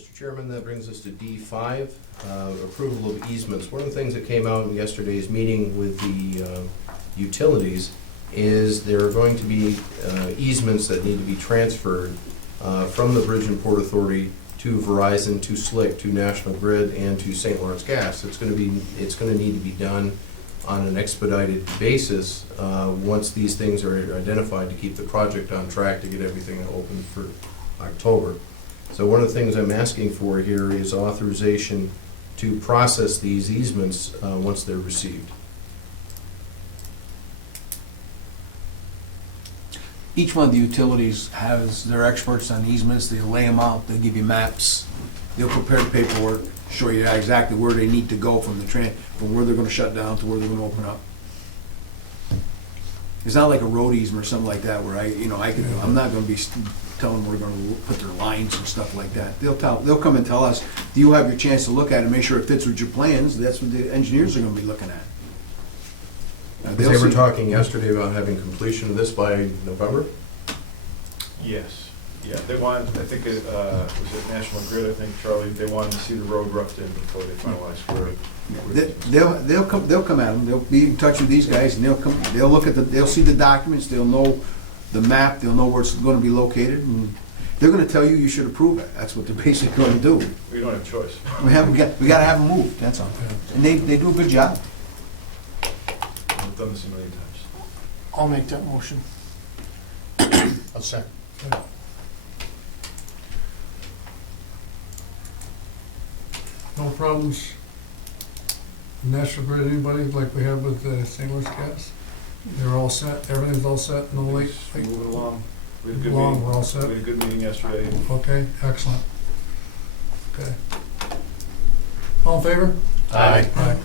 Mr. Chairman, that brings us to D5, approval of easements. One of the things that came out in yesterday's meeting with the utilities is there are going to be easements that need to be transferred from the Bridge and Port Authority to Verizon, to SLIC, to National Grid, and to St. Lawrence Gas. It's going to need to be done on an expedited basis once these things are identified to keep the project on track to get everything open for October. So one of the things I'm asking for here is authorization to process these easements once they're received. Each one of the utilities has their experts on easements. They'll lay them out, they'll give you maps, they'll prepare the paperwork, show you exactly where they need to go from from where they're gonna shut down to where they're gonna open up. It's not like a road easement or something like that where I'm not gonna be telling them where they're gonna put their lines and stuff like that. They'll come and tell us, do you have your chance to look at it and make sure it fits with your plans? That's what the engineers are gonna be looking at. They were talking yesterday about having completion of this by November? Yes, yeah, they wanted, I think, was it National Grid, I think, Charlie, they wanted to see the road roughed in before they finalized where. They'll come at them, they'll be in touch with these guys, and they'll look at they'll see the documents, they'll know the map, they'll know where it's gonna be located, and they're gonna tell you should approve it. That's what they're basically gonna do. We don't have a choice. We gotta have them moved, that's all. And they do a good job. I've done this a million times. I'll make that motion. I'll second. No problems. National Grid, anybody, like we have with St. Louis Gas? They're all set, everything's all set, no late? Moving along. We had a good Along, meeting. we're all set? We had a good meeting yesterday. Okay, excellent. Okay. All in favor? Aye. Aye.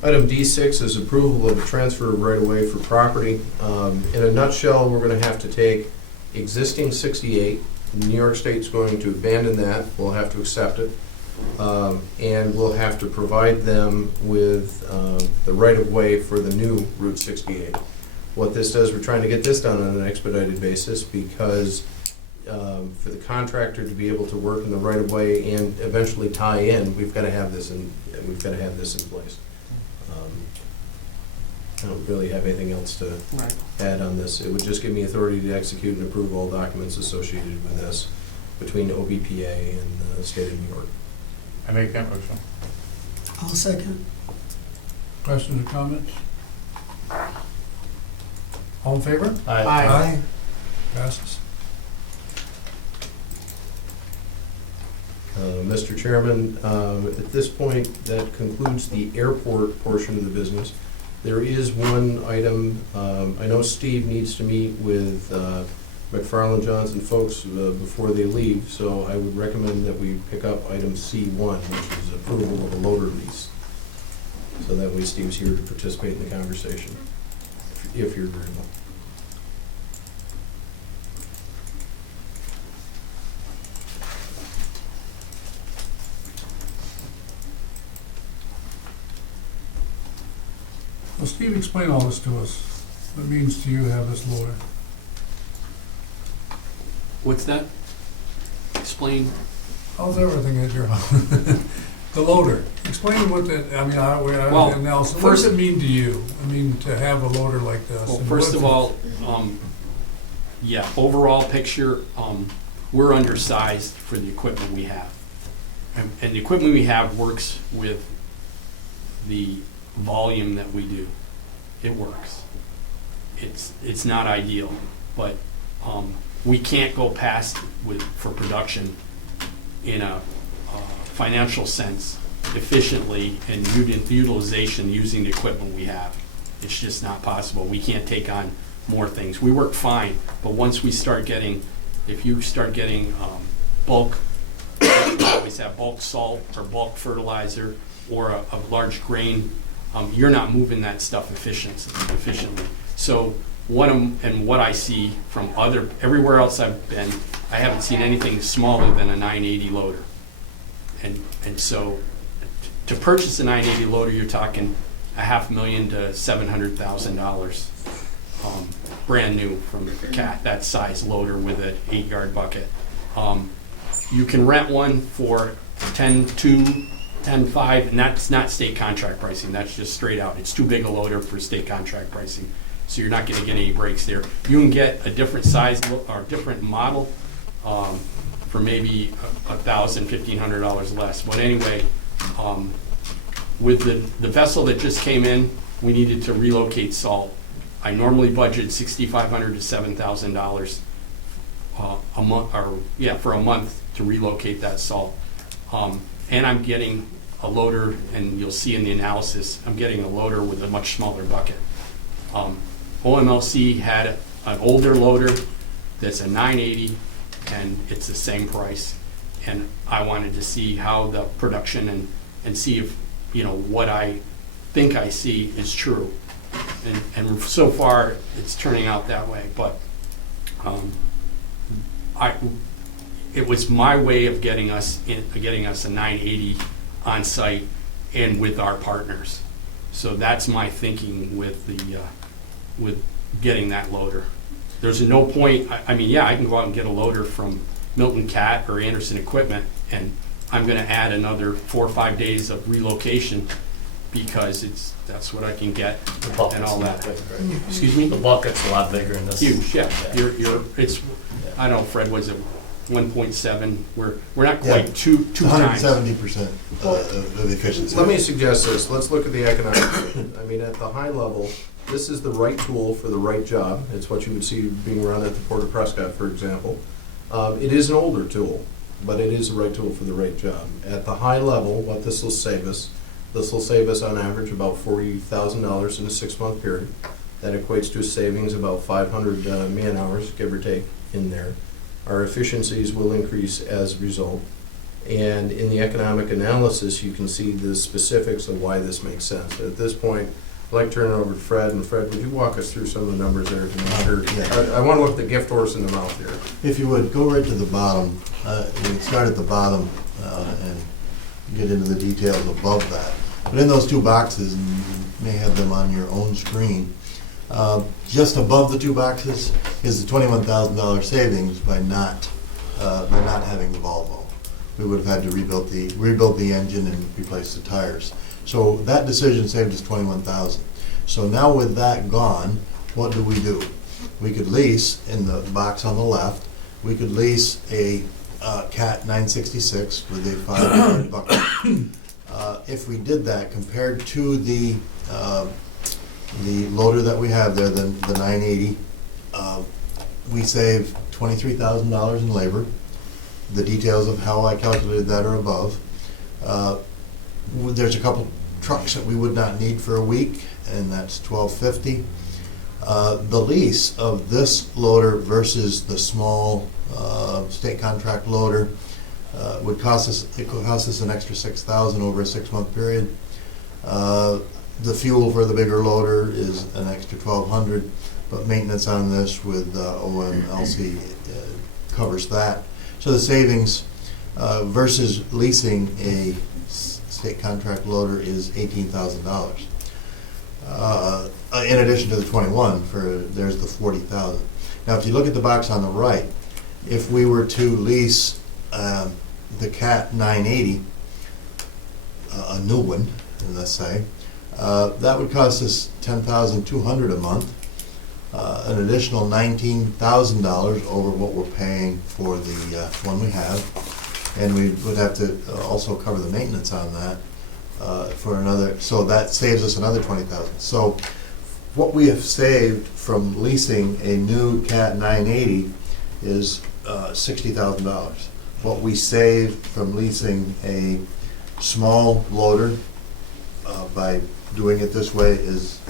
Item D6 is approval of transfer of right-of-way for property. In a nutshell, we're going to have to take existing 68. New York State's going to abandon that. We'll have to accept it. And we'll have to provide them with the right-of-way for the new Route 68. What this does, we're trying to get this done on an expedited basis because for the contractor to be able to work in the right-of-way and eventually tie in, we've got to have this in place. I don't really have anything else to add on this. It would just give me authority to execute and approve all documents associated with this between OBPA and the state of New York. I make that motion. I'll second. Questions or comments? All in favor? Aye. Passes. Mr. Chairman, at this point, that concludes the airport portion of the business. There is one item, I know Steve needs to meet with McFarland Johnson folks before they leave, so I would recommend that we pick up item C1, which is approval of a loader lease. So that way Steve's here to participate in the conversation, if you're agreeable. Well, Steve, explain all this to us. What it means to you to have this loader? What's that? Explain. How's everything at your house? The loader. Explain what that, I mean, Well, Nelson, what does it mean to you? I mean, to have a loader like this? Well, And first what's of all, yeah, overall picture, we're undersized for the equipment we have. And the equipment we have works with the volume that we do. It works. It's not ideal, but we can't go past for production in a financial sense efficiently and utilization using the equipment we have. It's just not possible. We can't take on more things. We work fine, but once we start getting, if you start getting bulk, you always have bulk salt or bulk fertilizer or a large grain, you're not moving that stuff efficiently. So what I see from everywhere else I've been, I haven't seen anything smaller than a 980 loader. And so to purchase a 980 loader, you're talking $500,000 to $700,000 brand new from CAT, that size loader with an 8-yard bucket. You can rent one for 10.2, 10.5, and that's not state contract pricing, that's just straight out. It's too big a loader for state contract pricing, so you're not gonna get any breaks there. You can get a different size or different model for maybe $1,000, $1,500 less. But anyway, with the vessel that just came in, we needed to relocate salt. I normally budget $6,500 to $7,000 a month, for a month to relocate that salt. And I'm getting a loader, and you'll see in the analysis, I'm getting a loader with a much smaller bucket. OMLC had an older loader that's a 980, and it's the same price. And I wanted to see how the production and see if, what I think I see is true. And so far, it's turning out that way, but it was my way of getting us a 980 on site and with our partners. So that's my thinking with with getting that loader. There's no point. I can go out and get a loader from Milton Cat or Anderson Equipment, and I'm going to add another 4 or 5 days of relocation because that's what I can get and all that. Excuse me? The bucket's a lot bigger in this. Huge, yeah. It's, I don't know, Fred, was it 1.7? We're not quite two times. 170% of the efficiency. Let me suggest this, let's look at the economics. I mean, at the high level, this is the right tool for the right job. It's what you would see being run at the Port of Prescott, for example. It is an older tool, but it is the right tool for the right job. At the high level, what this will save us on average about $40,000 in a 6-month period. That equates to a savings about 500 man hours, give or take, in there. Our efficiencies will increase as a result. And in the economic analysis, you can see the specifics of why this makes sense. At this point, I'd like to turn it over to Fred. And Fred, would you walk us through some of the numbers there to make sure? Yeah. I want to look the gift horse in the mouth here. If you would, go right to the bottom. We can start at the bottom and get into the details above that. But in those two boxes, and you may have them on your own screen, just above the two boxes is the $21,000 savings by not having the Volvo. We would have had to rebuild the engine and replace the tires. So that decision saved us $21,000. So now with that gone, what do? We could lease, in the box on the left, we could lease a Cat 966 with a 5-yard bucket. If we did that, compared to the loader that we have there, the 980, we save $23,000 in labor. The details of how I calculated that are above. There's a couple trucks that we would not need for a week, and that's $1,250. The lease of this loader versus the small state contract loader would cost us an extra $6,000 over a 6-month period. The fuel for the bigger loader is an extra $1,200, but maintenance on this with OMLC covers that. So the savings versus leasing a state contract loader is $18,000. In addition to the 21, there's the 40,000. Now, if you look at the box on the right, if we were to lease the Cat 980, a new one, let's say, that would cost us $10,200 a month, an additional $19,000 over what we're paying for the one we have, and we would have to also cover the maintenance on that for another. So that saves us another $20,000. So what we have saved from leasing a new Cat 980 is $60,000. What we saved from leasing a small loader by doing it this way is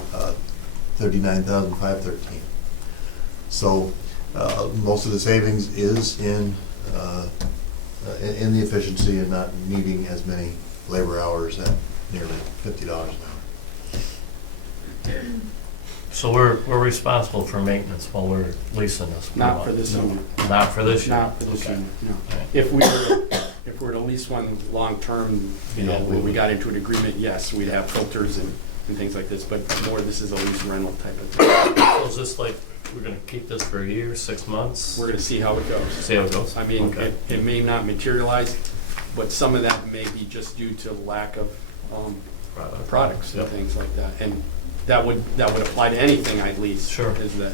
$39,513. So most of the savings is in the efficiency and not needing as many labor hours at nearly $50 an hour. So we're responsible for maintenance while we're leasing this. Not for this unit. Not for this year? Not for this Okay. unit, no. Okay. If we were to lease one long-term, when we got into an agreement, yes, we'd have filters and and things like this, but more this is a lease rental type of thing. So is this like, we're gonna keep this for a year, 6 months? We're gonna see how it goes. See how it goes? I mean, Okay. it may not materialize, but some of that may be just due to lack of products and Yep. things like that. And that would apply to anything I lease. Sure. Is that,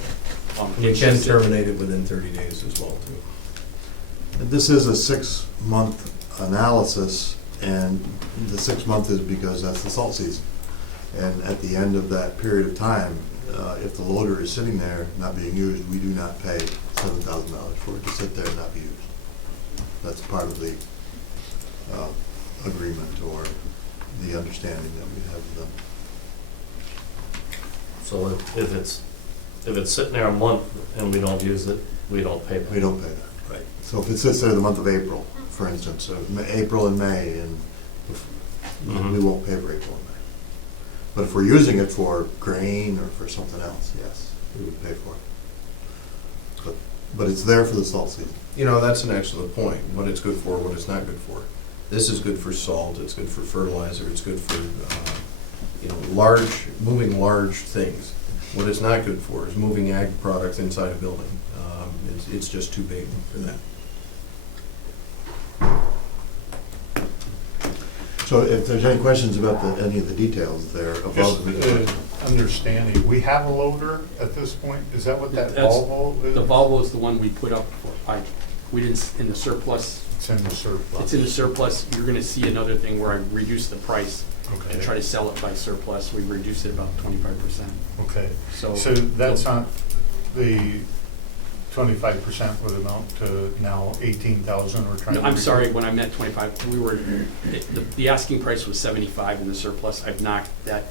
You it's can just- terminate it within 30 days as well, too. This is a 6-month analysis, and the 6 month is because that's the salt season. And at the end of that period of time, if the loader is sitting there not being used, we do not pay $7,000 for it to sit there and not be used. That's part of the agreement or the understanding that we have with them. So if it's sitting there a month and we don't use it, we don't pay We that? don't pay that, right. So if it sits there the month of April, for instance, April and May, and we won't pay for April and May. But if we're using it for grain or for something else, yes, we would pay for it. But it's there for the salt season. You know, that's an excellent point, what it's good for, what it's not good for. This is good for salt, it's good for fertilizer, it's good for, moving large things. What it's not good for is moving ag products inside a building. It's just too big for that. So if there's any questions about any of the details, they're Just above. understanding, we have a loader at this point? Is that what that That's- Volvo is? The Volvo is the one we put up for, we didn't, in the surplus, It's in the surplus. it's in the surplus. You're gonna see another thing where I reduced the price to try Okay, to sell it by surplus. We reduced it about 25%. okay. So. So that's not, the 25% would amount to now 18,000 we're trying No, to. I'm sorry, when I meant 25, the asking price was 75 in the surplus. I've knocked that,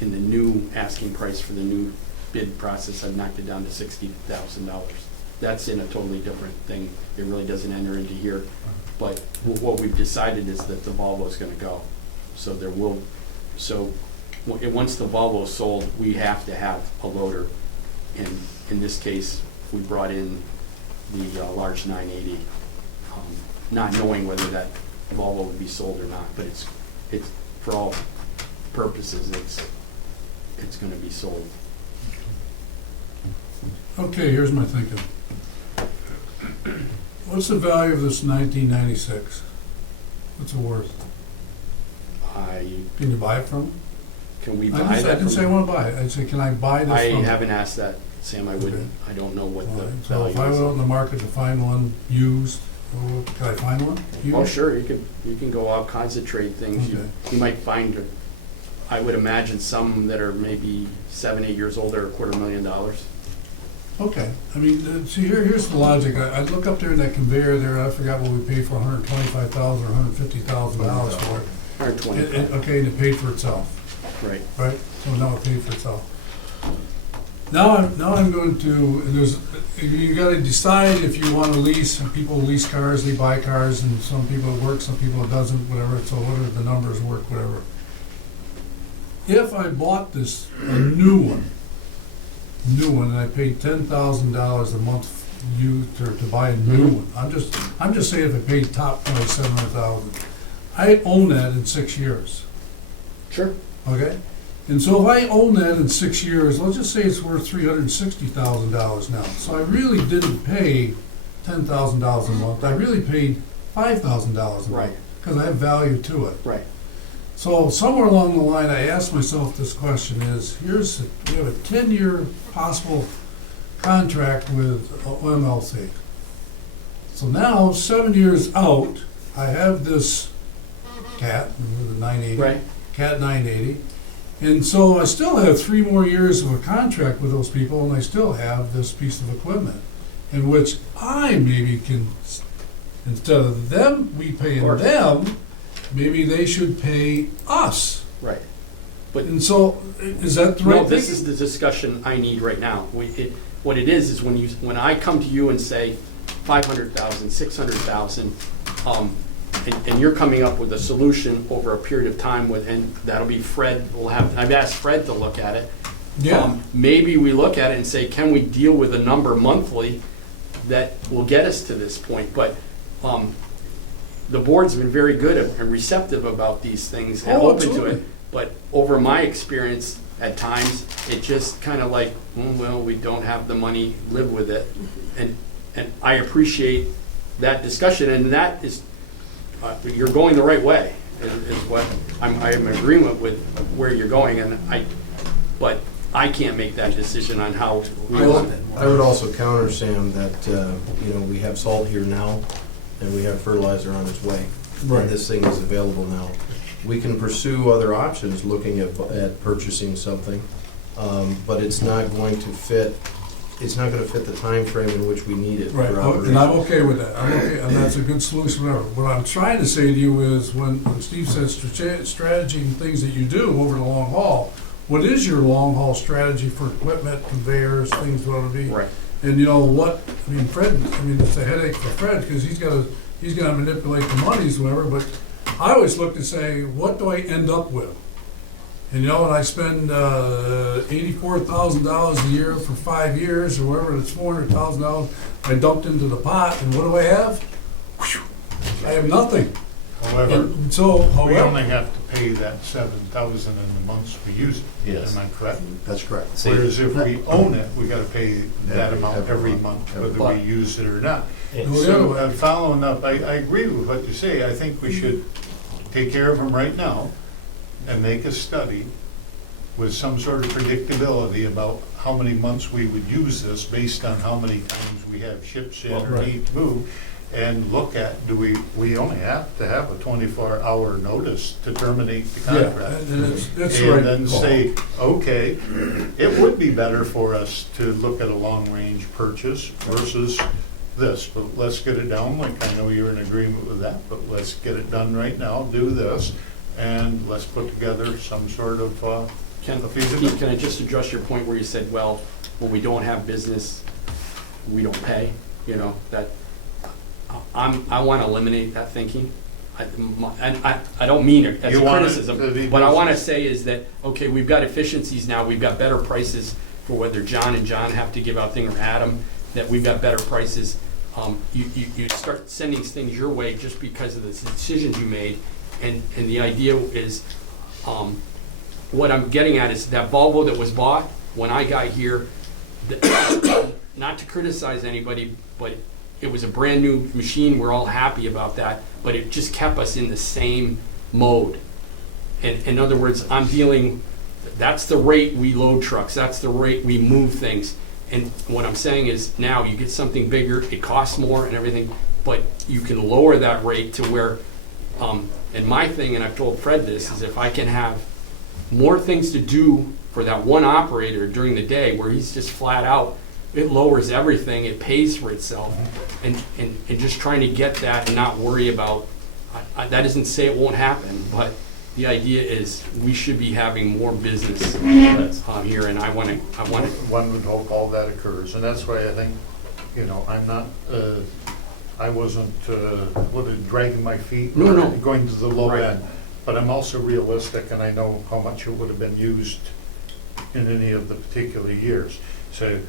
in the new asking price for the new bid process, I've knocked it down to $60,000. That's in a totally different thing. It really doesn't enter into here. But what we've decided is that the Volvo's gonna go. So once the Volvo's sold, we have to have a loader. And in this case, we brought in the large 980, not knowing whether that Volvo would be sold or not, but it's for all purposes, it's gonna be sold. Okay, here's my thinking. What's the value of this 1996? What's it worth? Can you buy it from them? Can we I buy that? didn't say I want to buy it. I said, can I buy this I from them? haven't asked that, Sam, I wouldn't, I don't know what All the right, so if I went value out in the market to find one used, can I find one? is. Oh, sure, you can go all kinds of trade things. Okay. You might find, I would imagine some that are maybe 7, 8 years old are $250,000. Okay, I mean, see, here's the logic. I look up there in that conveyor there, I forgot what we paid for $125,000 or $150,000 for it. Or 25, Okay, and it paid for itself, right. right? So now it paid for itself. Now I'm going to, you gotta decide if you wanna lease, and people lease cars, they buy cars, and some people it works, some people it doesn't, whatever, so whatever, the numbers work, whatever. If I bought this, a new one, and I paid $10,000 a month to buy a new one, I'm just saying if I paid top price $700,000, I own that in 6 years. Sure. Okay? And so if I own that in 6 years, let's just say it's worth $360,000 now. So I really didn't pay $10,000 a month. I really paid $5,000 a month. Right. Because I have value to it. Right. So somewhere along the line, I asked myself this question is, we have a 10-year possible contract with OMLC. So now, 7 years out, I have this cat, the 980. Right. Cat 980. And so I still have 3 more years of a contract with those people, and I still have this piece of equipment, in which I maybe can, instead of we paying them, maybe they should pay us. Right. But And so, is that the right no, thinking? this is the discussion I need right now. What it is when I come to you and say 500,000, 600,000, and you're coming up with a solution over a period of time and that'll be Fred, I've asked Fred to look at it. Yeah. Maybe we look at it and say, can we deal with a number monthly that will get us to this point? But the board's been very good and receptive about these things and Oh, open to absolutely. it. But over my experience, at times, it just kind of like, oh, well, we don't have the money, live with it. And I appreciate that discussion, and that is, you're going the right way, is what, I'm in agreement with where you're going, but I can't make that decision on how we want it. I would also counter, Sam, that, we have salt here now, and we have fertilizer on its way. Right. And this thing is available now. We can pursue other options, looking at purchasing something, but it's not going to fit the time frame in which we need it for Right, operation. and I'm okay with that. I'm okay, and that's a good solution, whatever. What I'm trying to say to you is, when Steve says strategy and things that you do over the long haul, what is your long haul strategy for equipment, conveyors, things, what it be? Right. And Fred, it's a headache for Fred, because he's gotta manipulate the monies, whatever, but I always look to say, what do I end up with? And I spend $84,000 a year for 5 years, or whatever, it's $400,000 I dumped into the pot, and what do I have? Whew, I have nothing. However, And so, we however, only have to pay that 7,000 in the months we use it. Yes. Am I correct? That's correct. Whereas if we own it, we gotta pay that amount Every every month. month, whether we use it or not. It's- No, the other So, way. following up, I agree with what you say. I think we should take care of them right now and make a study with some sort of predictability about how many months we would use this based on how many times we have ships in or Right. need to move. And look at, we only have to have a 24-hour notice to terminate the yeah, contract. and it's right. And then say, okay, it would be better for us to look at a long-range purchase versus this, but let's get it down, like, I know you're in agreement with that, but let's get it done right now, do this, and let's put together some sort of, Can feasibility. can I just address your point where you said, well, when we don't have business, we don't pay, that, I want to eliminate that thinking. And I don't mean it as You a want it criticism. to be What I want to business. say is that, okay, we've got efficiencies now, we've got better prices for whether John and John have to give out thing or Adam, that we've got better prices. You start sending things your way just because of the decisions you made, and the idea is, what I'm getting at is that Volvo that was bought when I got here, not to criticize anybody, but it was a brand new machine, we're all happy about that, but it just kept us in the same mode. In other words, that's the rate we load trucks, that's the rate we move things. And what I'm saying is, now you get something bigger, it costs more and everything, but you can lower that rate to where, and my thing, and I've told Fred this, is if I can have more things to do for that one operator during the day where he's just flat out, it lowers everything, it pays for itself. And just trying to get that and not worry about, that doesn't say it won't happen, but the idea is we should be having more business here, and I want to. one would hope all that occurs, and that's why I think, I'm not, I wasn't, dragging my feet. No, no. Going to the low Right. end, but I'm also realistic, and I know how much it would have been used in any of the particular years. So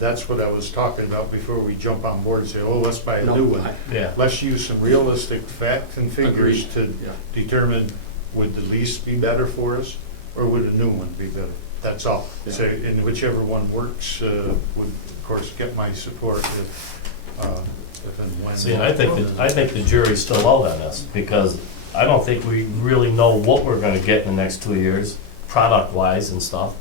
that's what I was talking about before we jump on board and say, oh, let's buy a No, new one. Yeah. Let's use some realistic facts and figures Agreed. to Yeah. determine, would the lease be better for us, or would a new one be better? That's all. Yeah. So, and whichever one works, would, of course, get my support if and when. See, and I think the jury's still out on this, because I don't think we really know what we're gonna get in the next 2 years, product-wise and stuff.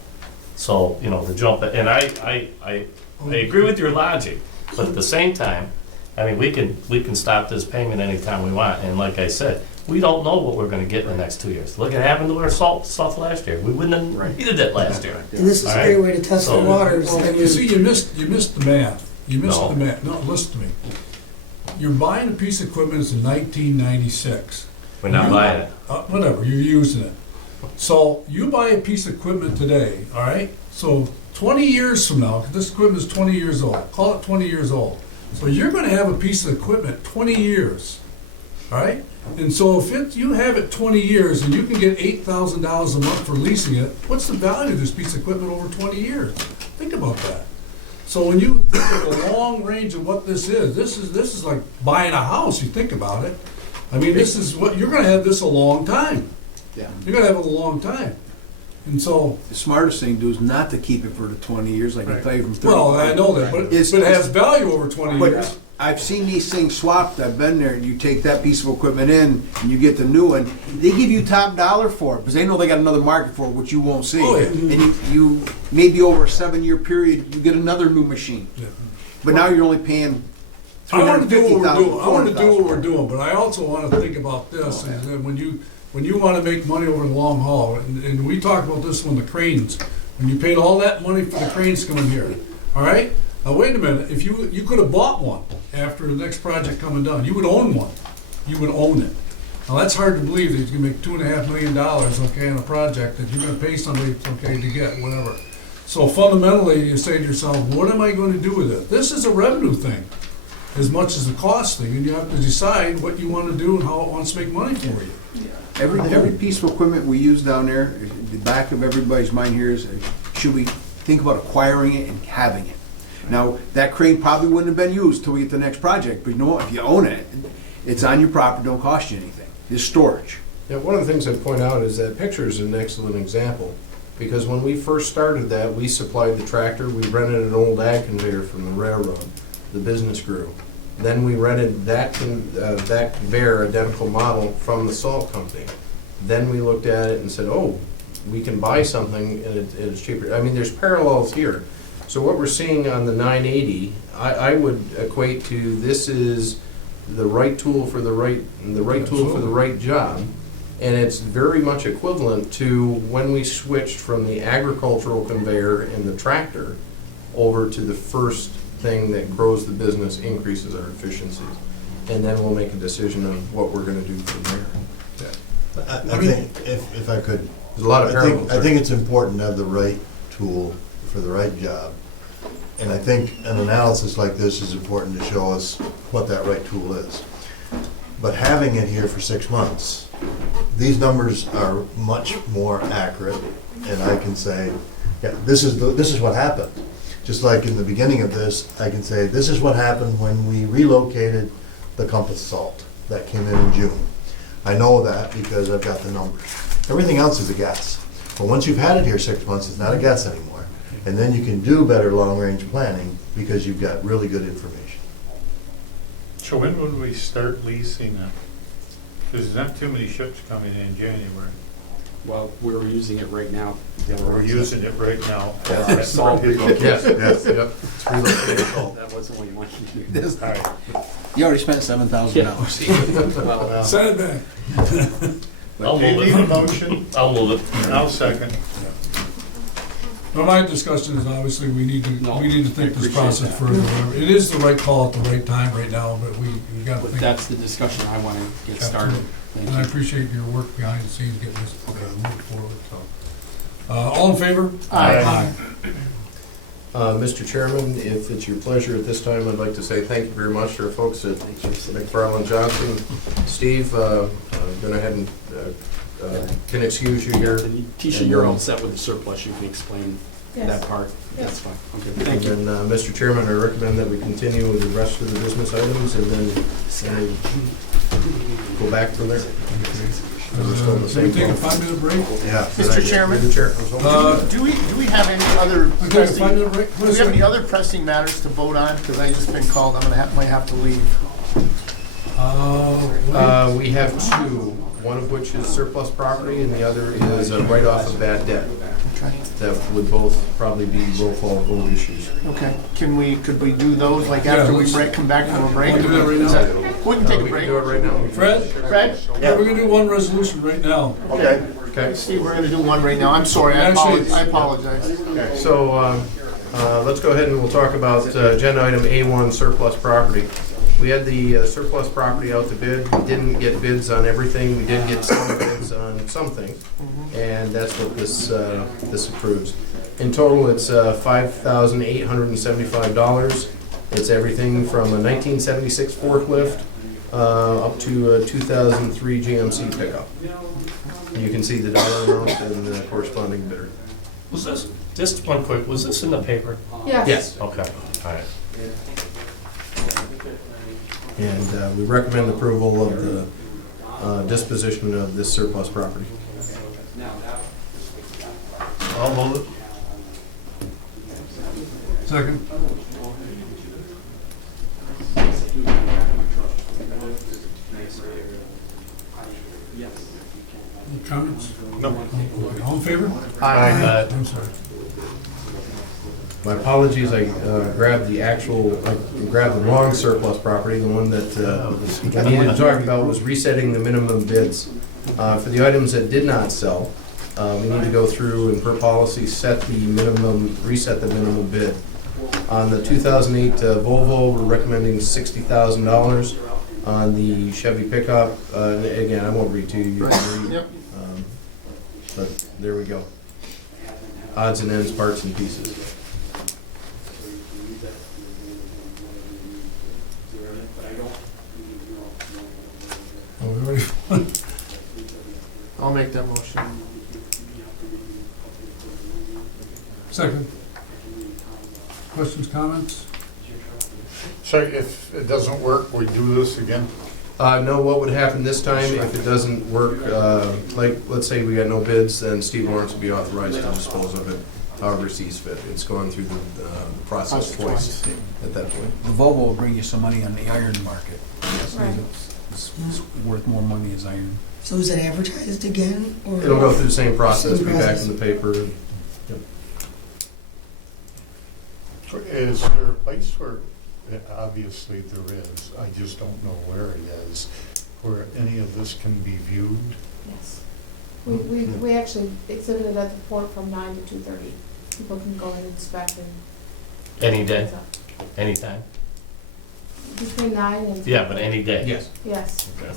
So, the jump, and I agree with your logic, but at the same time, we can stop this payment anytime we want, and like I said, we don't know what we're gonna get in the next 2 years. Look, it happened to our salt stuff last year, we wouldn't Right. have needed it last year. And this is a All great right. way to test the So- waters. Well, you see, you missed the math. You missed No. the math. No, listen to me. You're buying a piece of equipment that's in 1996. We're not buying it. Whatever, you're using it. So you buy a piece of equipment today, all right? So 20 years from now, 'cause this equipment is 20 years old, call it 20 years old. So you're gonna have a piece of equipment 20 years, all right? And so if you have it 20 years and you can get $8,000 a month for leasing it, what's the value of this piece of equipment over 20 years? Think about that. So when you think of the long range of what this is like buying a house, you think about it. This is what, you're gonna have this a long time. Yeah. You're gonna have it a long time. And so, The smartest thing to do is not to keep it for the 20 years, like I tell you from 30. well, I know that, but It's- it has value over 20 years. But I've seen these things swapped, I've been there, and you take that piece of equipment in, and you get the new one, they give you top dollar for it, because they know they got another market for it, which you won't see. Oh, yeah. And you, maybe over a 7-year period, you get another new machine. Yeah. But now you're only paying I wanna do what we're $350,000, doing, I wanna do what we're $400,000. doing, but I also wanna think about this, and then when you wanna make money over the long haul, and we talked about this when the cranes, when you paid all that money for the cranes coming here, all right? Now, wait a minute, if you could have bought one after the next project coming done, you would own one, you would own it. Now, that's hard to believe that you can make $2.5 million, okay, on a project that you're gonna pay somebody, okay, to get, whatever. So fundamentally, you say to yourself, what am I gonna do with it? This is a revenue thing, as much as a cost thing, and you have to decide what you wanna do and how it wants to make money for you. Every piece of equipment we use down there, the back of everybody's mind here is, should we think about acquiring it and having it? Now, that crane probably wouldn't have been used till we get to the next project, but you know what, if you own it, it's on your property, don't cost you anything. It's storage. Yeah, one of the things I'd point out is that picture is an excellent example, because when we first started that, we supplied the tractor, we rented an old ag conveyor from the railroad, the business grew. Then we rented that conveyor, identical model, from the salt company. Then we looked at it and said, oh, we can buy something and it's cheaper. I mean, there's parallels here. So what we're seeing on the 980, I would equate to this is the right tool for the right tool for the right job. And it's very much equivalent to when we switched from the agricultural conveyor and the tractor over to the first thing that grows the business, increases our efficiencies. And then we'll make a decision on what we're gonna do from there. I think, if I could, There's a lot of parallels. I think it's important to have the right tool for the right job. And I think an analysis like this is important to show us what that right tool is. But having it here for 6 months, these numbers are much more accurate, and I can say, yeah, this is what happened. Just like in the beginning of this, I can say, this is what happened when we relocated the Compass salt that came in June. I know that because I've got the numbers. Everything else is a guess. But once you've had it here 6 months, it's not a guess anymore. And then you can do better long-range planning because you've got really good information. So when would we start leasing it? There's not too many ships coming in January. Well, we're using it right now. We're using it right now. Our salt Yes, yes, yep. It's relocated salt. That wasn't what you wanted to do. All right. You already spent $7,000. Well, Send it back. I'll Do you move need a it. motion? I'll move it. I'll second. But my discussion is obviously we need to think this appreciate process that. further. It is the right call at the right time right now, but we gotta but think. that's the discussion I want to get started. Thank And I you. appreciate your work behind the scenes getting this moved forward, so. All in favor? Aye. Mr. Chairman, if it's your pleasure at this time, I'd like to say thank you very much to our folks at McFarland Johnson. Steve, go ahead and can excuse you here. Tisha, you're all set with the surplus, you can explain that part. That's fine. Okay, thank you. And then, Mr. Chairman, I recommend that we continue with the rest of the business items and then go back from there. We're still in the Can we same take a phone. 5-minute break? Yeah. Mr. Chairman? Through the chair. Do we have any other We take a pressing, 5-minute break? do we have any other pressing matters to vote on? Because I just been called, might have to leave. We have two, one of which is surplus property and the other is a write-off of bad debt. Okay. That would both probably be roll call vote issues. Okay, could we do those like Yeah, after we let's- come back from a break? Wanna do that right now? Is that- We can take a We can break. do it right now. Fred? Fred? Yeah, we're gonna do one resolution right now. Okay. Okay. Steve, we're gonna do one right now. I'm sorry, Actually, I apologize. Okay, so let's go ahead and we'll talk about agenda item A1, surplus property. We had the surplus property out to bid. We didn't get bids on everything. We did get some bids on some things, and that's what this approves. In total, it's $5,875. It's everything from a 1976 forklift up to a 2003 GMC pickup. You can see the dollar amount and the corresponding bidder. Was this, just one quick, was this in the paper? Yes. Okay, all right. And we recommend approval of the disposition of this surplus property. I'll move it. Second. Any comments? No. Okay, all in favor? Uh, I'm sorry. My apologies, I grabbed the wrong surplus property, the one that I needed to talk about was resetting the minimum bids. For the items that did not sell, we need to go through and per policy reset the minimum bid. On the 2008 Volvo, we're recommending $60,000. On the Chevy pickup, again, I won't read to you. You can read. Yep. But there we go. Odds and ends, parts and pieces. Oh, we already, I'll make that motion. second. Questions, comments? So if it doesn't work, we do this again? No, what would happen this time if it doesn't work, like, let's say we got no bids, then Steve Lawrence would be authorized to dispose of it however he sees fit. It's going through the process twice at that point. The Volvo will bring you some money on the iron market. Right. It's worth more money as iron. So is it advertised again, or? It'll go through the same process, Same be back process. in the paper. Is there a place where, obviously there is, I just don't know where it is, where any of this can be viewed? Yes. We actually exhibited at the port from 9 to 2:30. People can go and inspect and. Any day, anytime? Between 9 and. Yeah, but any day. Yes. Yes. Okay.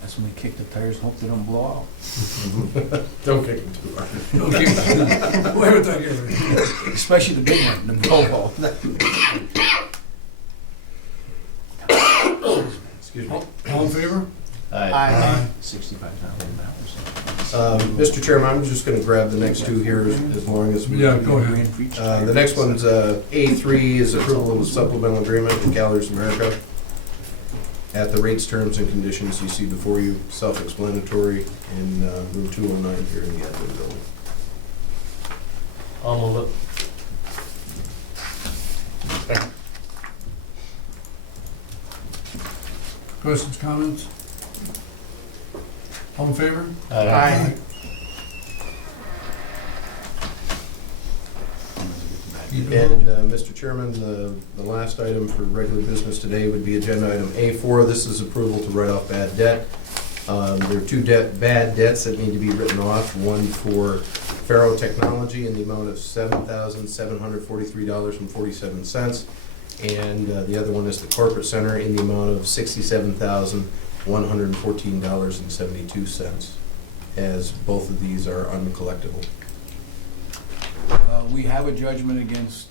That's when they kick the tires, hope they don't blow out. Don't kick him too hard. Okay. Wait with that here. Especially the big one, the Volvo. Excuse me. All in favor? Aye. Mr. Chairman, I'm just gonna grab the next two here as long as we. Yeah, go ahead. The next one's A3 is approval of a supplemental agreement with Gallagher's America at the rates, terms, and conditions you see before you, self-explanatory, in room 209 here in the admin building. I'll move it. Questions, comments? All in favor? Aye. Keep it And, moving. Mr. Chairman, the last item for regular business today would be agenda item A4. This is approval to write off bad debt. There are two bad debts that need to be written off. One for Faro Technology in the amount of $7,743.47. And the other one is the Corporate Center in the amount of $67,114.72, as both of these are uncollectible. We have a judgment against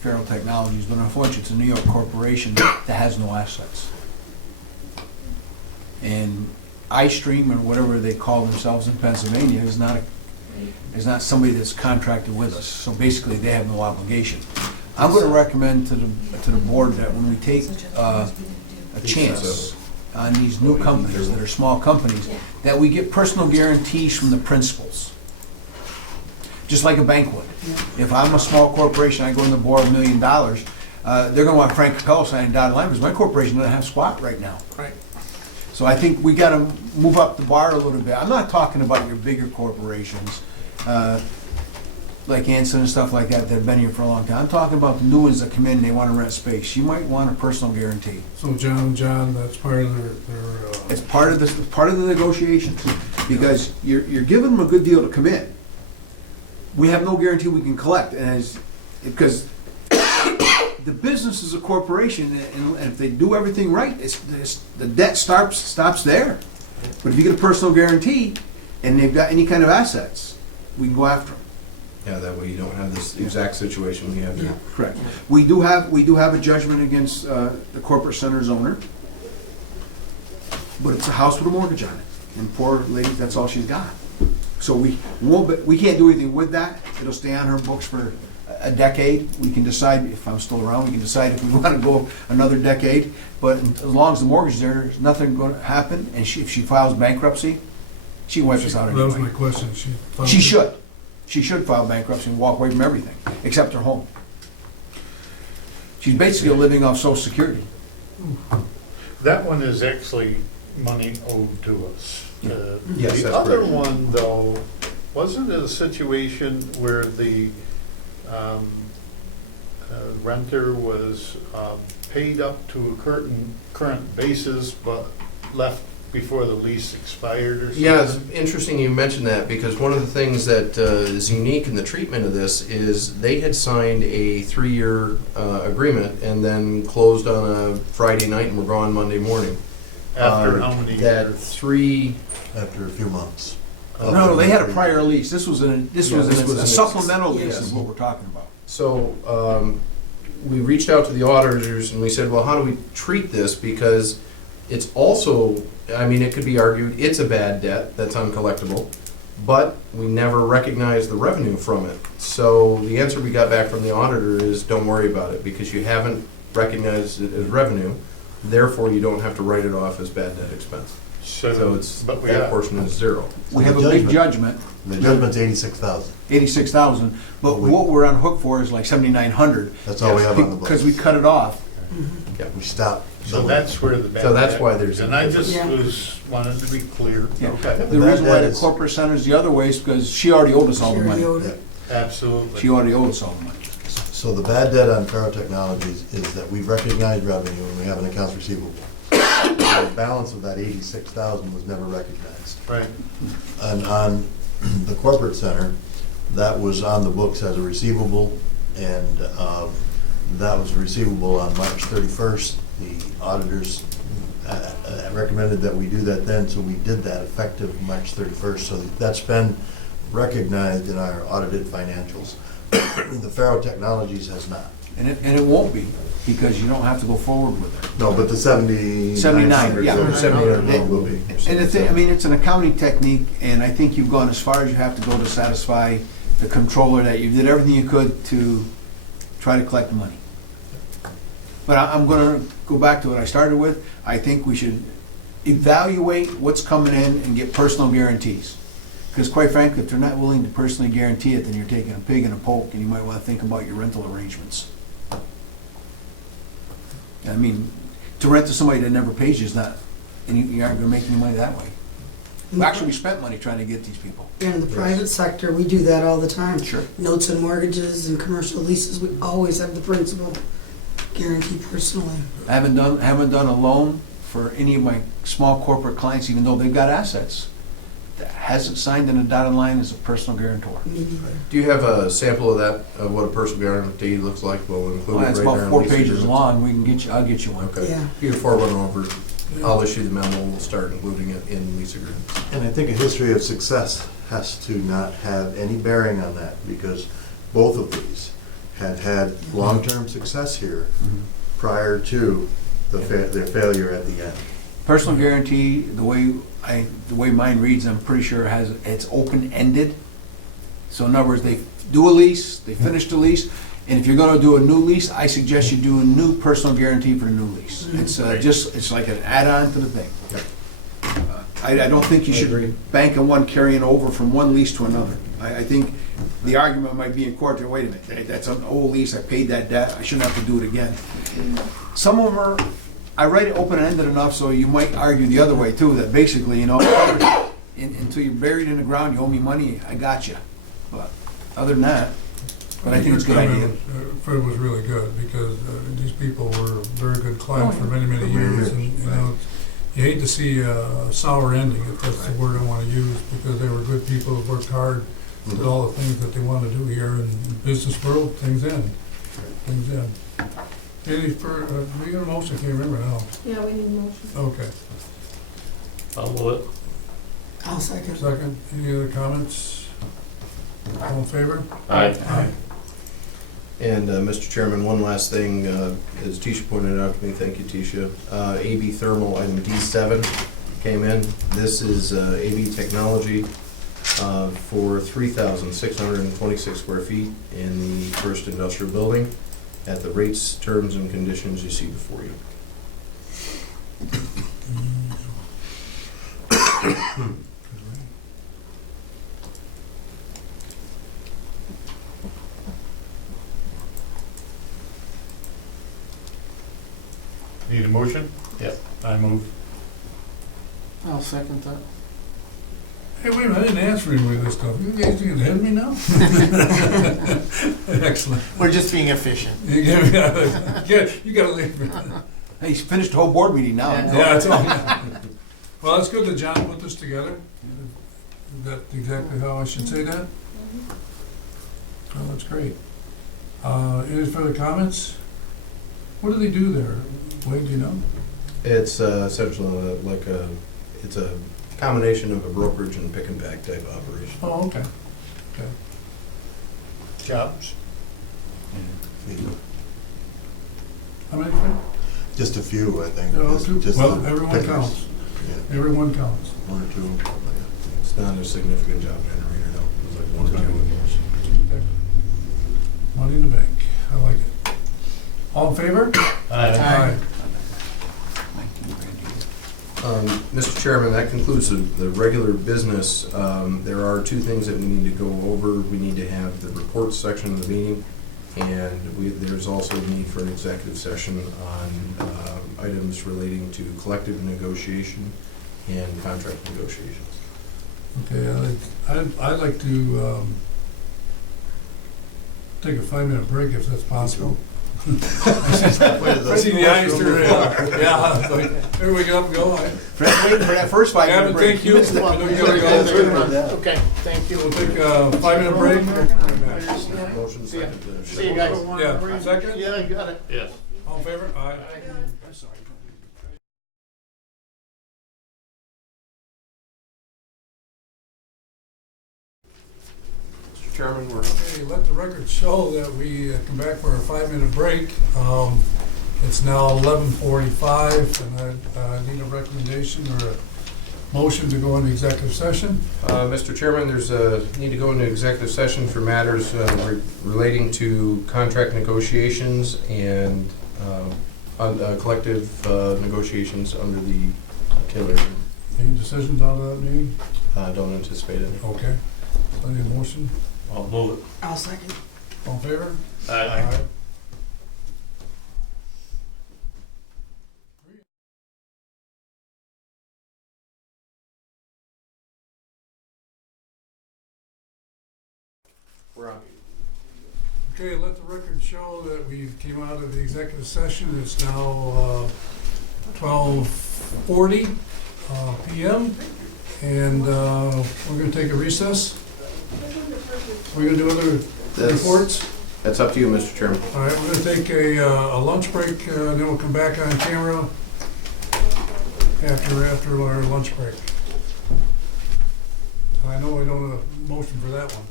Faro Technologies, but unfortunately, it's a New York corporation that has no assets. And iStream, or whatever they call themselves in Pennsylvania, is not somebody that's contracted with us. So basically, they have no obligation. I'm going to recommend to the board that when we take a chance on these new companies that are small companies, that we get personal guarantees from the principals. Just like a bank would. If I'm a small corporation, I go in the board $1 million, they're going to want Frank Capello signing dotted line, because my corporation doesn't have squat right now. Right. So I think we got to move up the bar a little bit. I'm not talking about your bigger corporations, like Anson and stuff like that have been here for a long time. I'm talking about the new ones that come in and they want to rent space. You might want a personal guarantee. So John, that's part of their It's part of the negotiations, because you're giving them a good deal to come in. We have no guarantee we can collect, because the business is a corporation, and if they do everything right, the debt stops there. But if you get a personal guarantee and they've got any kind of assets, we can go after them. Yeah, that way you don't have this exact situation we have here. Correct. We do have a judgment against the corporate center's owner, but it's a house with a mortgage on it, and poor lady, that's all she's got. So we can't do anything with that. It'll stay on her books for a decade. We can decide, if I'm still around, we can decide if we want to go another decade. But as long as the mortgage is there, there's nothing going to happen. And if she files bankruptcy, she can wipe us out That was my anyway. question. She should. She should file bankruptcy and walk away from everything, except her home. She's basically living off Social Security. That one is actually money owed to us. Yeah. Yes, The that's other correct. one, though, wasn't it a situation where the renter was paid up to a current basis, but left before the lease expired or something? Yeah, it's interesting you mentioned that, because one of the things that is unique in the treatment of this is they had signed a 3-year agreement and then closed on a Friday night and were gone Monday morning. After how many That years? After a few months. No, they had a prior lease. This was this was a an supplemental lease yes. is what we're talking about. So we reached out to the auditors and we said, well, how do we treat this? Because it's also, I mean, it could be argued it's a bad debt that's uncollectible, but we never recognized the revenue from it. So the answer we got back from the auditor is, don't worry about it, because you haven't recognized it as revenue, therefore you don't have to write it off as bad debt expense. So it's, but we that have, portion is zero. We have a big judgment, The judgment's 86,000. 86,000, but We- what we're on hook for is like 7,900. That's all we have on the Because we books. cut it off. We stopped. so that's where the bad So that's debt why is. there's a And I just difference. wanted to be clear. Yeah. Okay, The reason why that the is- corporate center's the other way is because she already owed us all the She already money. owed it. absolutely. She already owed us all the money. So the bad debt on Faro Technologies is that we've recognized revenue and we have an accounts receivable. The balance of that 86,000 was never recognized. Right. And on the corporate center, that was on the books as a receivable, and that was receivable on March 31st. The auditors recommended that we do that then, so we did that effective March 31st. So that's been recognized in our audited financials. The Faro Technologies has not. And it won't be, because you don't have to go forward with it. No, but the 79. 79, yeah. or 79 will be. And the thing, I mean, it's an accounting technique, and I think you've gone as far as you have to go to satisfy the controller that you did everything you could to try to collect the money. But I'm gonna go back to what I started with. I think we should evaluate what's coming in and get personal guarantees. Because quite frankly, if they're not willing to personally guarantee it, then you're taking a pig in a poke, and you might wanna think about your rental arrangements. I mean, to rent to somebody that never pays you is not, and you aren't gonna make any money that way. Actually, we spent money trying to get these people. In the private sector, we do that all the time. Sure. Notes and mortgages and commercial leases, we always have the principal guarantee personally. I haven't done a loan for any of my small corporate clients, even though they've got assets. That hasn't signed in a dotted line as a personal guarantor. Me neither. Do you have a sample of that, of what a personal guarantee looks like? We'll include Well, it it's right there. about in 4 lease pages agreements. long, we can get you, I'll get you one. Okay. Yeah. You can forward one over. I'll issue the memo, we'll start including it in lease agreements. And I think a history of success has to not have any bearing on that, because both of these had long-term success here prior to their failure at the end. Personal guarantee, the way mine reads, I'm pretty sure it's open-ended. So in other words, they do a lease, they finish the lease, and if you're gonna do a new lease, I suggest you do a new personal guarantee for the new lease. It's it's like an add-on to the thing. I don't think you I agree. should bank on one carrying over from one lease to another. I think the argument might be in court that, wait a minute, hey, that's an old lease, I paid that debt, I shouldn't have to do it again. Some of them are, I write it open-ended enough so you might argue the other way too, that basically, you know, until you're buried in the ground, you owe me money, I got you. But other than that, but I think it's a good idea. Fred was really good, because these people were very good clients for many, many years, and, you know, you hate to see a sour ending, if that's the word I wanna use, because they were good people who worked hard, did all the things that they wanted to do here in the business world, things end. Any we got a motion, I can't remember now. Yeah, we need a motion. Okay, I'll move it. I'll second. second, any other comments? All in favor? Aye. Aye. And, Mr. Chairman, one last thing, as Tisha pointed out to me, thank you, Tisha. AB Thermal, item D7 came in. This is AB Technology. for 3,626 square feet in the first industrial building at the rates, terms, and conditions you see before you. Need a motion? Yep. I move. I'll second that. Hey, wait a minute, I didn't answer any of this stuff. You guys gonna hit me now? Excellent. We're just being efficient. You gotta leave me. Hey, he's finished the whole board meeting now. Yeah, it's all, well, it's good that John put this together. Is that exactly how I should say that? Oh, that's great. Any further comments? What do they do there? Wade, do you know? It's essentially it's a combination of a brokerage and pick and pack type operation. Oh, okay. Okay. Jobs? How many, Fred? Just a few, I think. Yeah, Just well, the everyone pickers. counts. Yeah, Everyone counts. one or two. It's not a significant job generator, no. It's like one or two. Okay. Money in the bank. I like it. All in favor? Aye. Mr. Chairman, that concludes the regular business. There are two things that we need to go over. We need to have the reports section of the meeting, and there's also a need for an executive session on items relating to collective negotiation and contract negotiations. Okay, I'd like to take a 5-minute break if that's possible. I see the eyes turn out. Yeah, it's like, here we go, go. Fred's waiting for that first 5-minute Gavin, break. thank you. I know you gotta go. Okay, thank you. We'll take a 5-minute break. We'll come back. Motion See ya. second. See you guys. Yeah, second? Yeah, you got it. Yes. All in favor? Aye. I'm sorry. Mr. Chairman, we're Okay, let the record show that we come back for a 5-minute break. It's now 11:45, and I need a recommendation or a motion to go into executive session. Mr. Chairman, there's a need to go into executive session for matters relating to contract negotiations and collective negotiations under the killer. Any decisions out of that meeting? Don't anticipate any. Okay. I need a motion. I'll move it. I'll second. All in favor? Aye. We're on. Okay, let the record show that we came out of the executive session. It's now 12:40 PM, and we're going to take a recess. We're going to do other reports. That's up to you, Mr. Chairman. All right, we're going to take a lunch break, then we'll come back on camera after our lunch break. I know we don't have a motion for that one.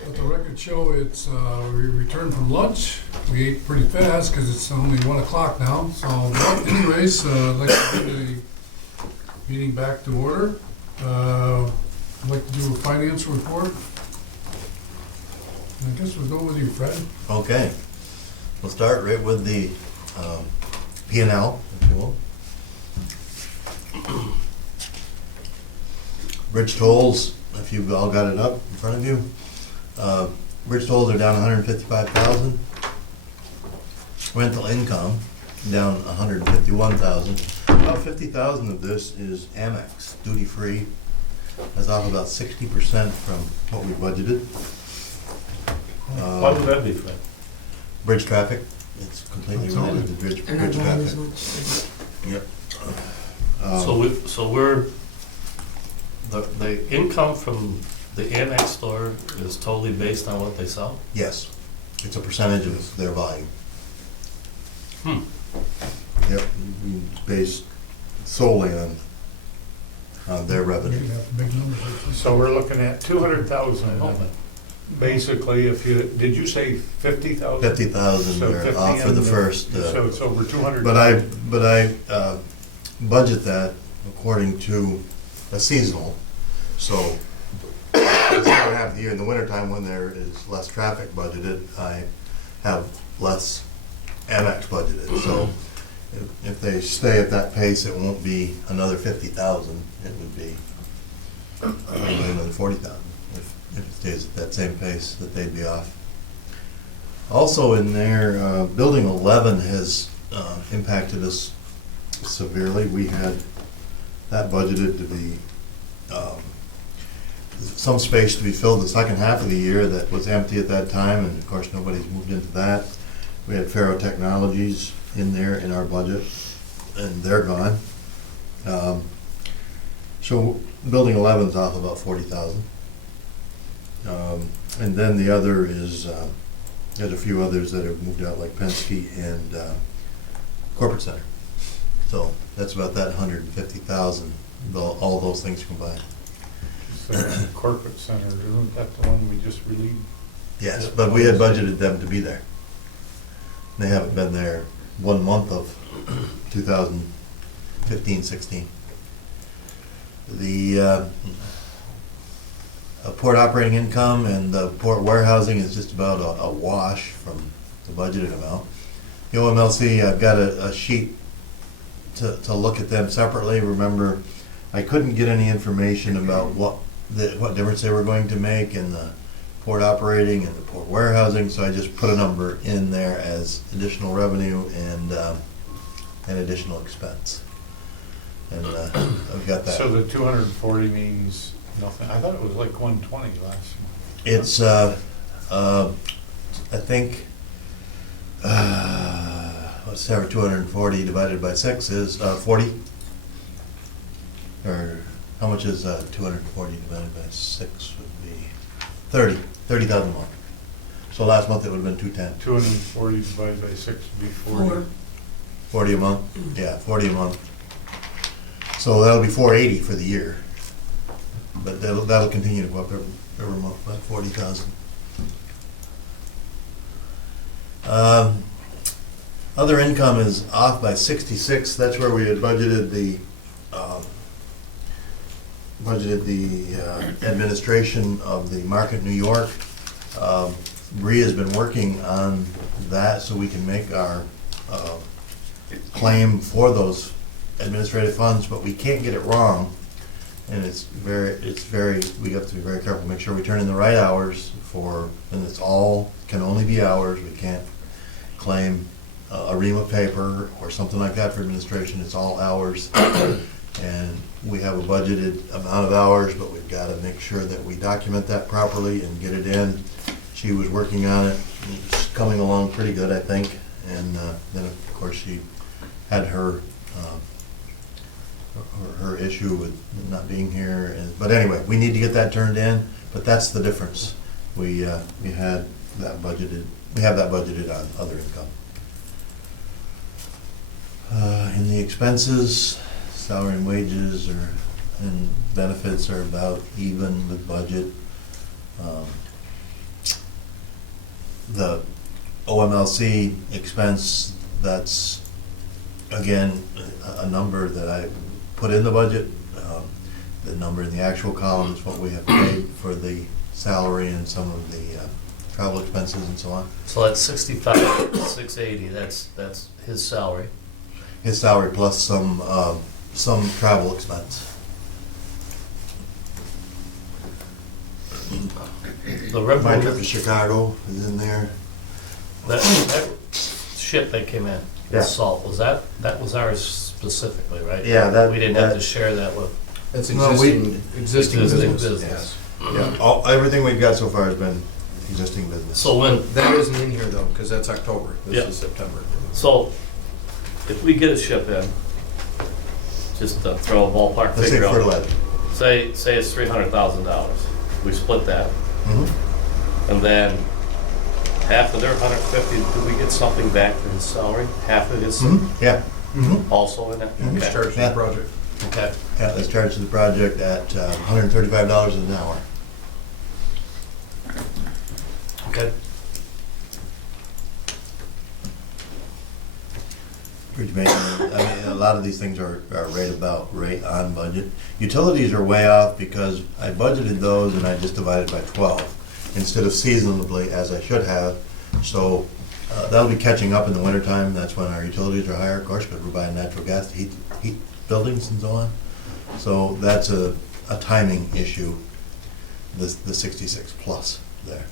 Let the record show it's, we returned from lunch. We ate pretty fast because it's only 1 o'clock now. So anyways, I'd like to bring the meeting back to order. I'd like to do a finance report. I guess we'll go with you, Fred. Okay, we'll start right with the P&L, if you will. Bridge tolls, if you've all got it up in front of you. Bridge tolls are down 155,000. Rental income down 151,000. About 50,000 of this is Amex, duty free. That's off about 60% from what we budgeted. What would that be, Fred? Bridge traffic, it's completely That's all related to bridge And not buying as traffic. much. Yep. So we're, the income from the Amex store is totally based on what they sell? Yes, it's a percentage of their volume. Yep, based solely on their We revenue. have big numbers. So we're looking at 200,000 basically, if you, did you say 50,000? 50,000 So are 50 off for the and, first. So it's over 200. But I budget that according to a seasonal, so the second half of the year, in the wintertime, when there is less traffic budgeted, I have less MX budgeted, so if they stay at that pace, it won't be another 50,000, it would be maybe another 40,000, if it stays at that same pace, that they'd be off. Also in there, Building 11 has impacted us severely. We had that budgeted to be, some space to be filled the second half of the year that was empty at that time, and of course, nobody's moved into that. We had Faro Technologies in there in our budget, and they're gone. So Building 11's off about 40,000. And then the other is, there's a few others that have moved out, like Penske and Corporate Center. So that's about that 150,000, all those things combined. So Corporate Center, isn't that the one we just relieved? Yes, but we had budgeted them to be there. They haven't been there 1 month of 2015-16. The port operating income and the port warehousing is just about a wash from the budgeted amount. The OMLC, I've got a sheet to look at them separately. Remember, I couldn't get any information about what difference they were going to make in the port operating and the port warehousing, so I just put a number in there as additional revenue and additional expense. And I've got that. So the 240 means nothing? I thought it was like 120 last month. It's, I think, let's say 240 divided by 6 is 40. Or how much is 240 divided by 6 would be 30,000 a month. So last month it would have been 210. 240 divided by 6 would be 40. 40 a month? Yeah, 40 a month. So that'll be 480 for the year. But that'll continue to go up every month, about 40,000. Other income is off by 66. That's where we had budgeted the administration of the Market New York. Bree has been working on that so we can make our claim for those administrative funds, but we can't get it wrong. And we have to be very careful, make sure we turn in the right hours and it's all, can only be hours. We can't claim a ream of paper or something like that for administration. It's all hours. And we have a budgeted amount of hours, but we've got to make sure that we document that properly and get it in. She was working on it. It's coming along pretty good, I think. And then, of course, she had her issue with not being here. But anyway, we need to get that turned in. But that's the difference. We had that budgeted. We have that budgeted on other income. In the expenses, salary and wages and benefits are about even with budget. The OMLC expense, that's again a number that I put in the budget. The number in the actual column is what we have paid for the salary and some of the travel expenses and so on. So that's 65,680, that's his salary. His salary plus some travel expense. The My trip to revenue, Chicago is in there. that ship that came in, Yeah. the salt, that was ours specifically, right? Yeah, that- We didn't have that- to share that with, That's No, existing Existing business. business. Yes. Yeah, everything we've got so far has been existing business. so when, That isn't in here though, because that's October. This Yeah. is September. so if we get a ship in, just to throw a ballpark Let's say figure out. fertilizer. Say it's $300,000, we split that, Mhm. and then half of their 150, do we get something back for his salary? Half of his Yeah. Mhm. also in that? Mhm. Okay. Charge for Yeah. the project. Okay. Yeah, let's charge the project at $135 an hour. Ed? Bridge maintenance, I mean, a lot of these things are right on budget. Utilities are way off because I budgeted those and I just divided by 12 instead of seasonably as I should have. So that'll be catching up in the wintertime. That's when our utilities are higher, of course, because we're buying natural gas to heat buildings and so on. So that's a timing issue, the 66 plus there.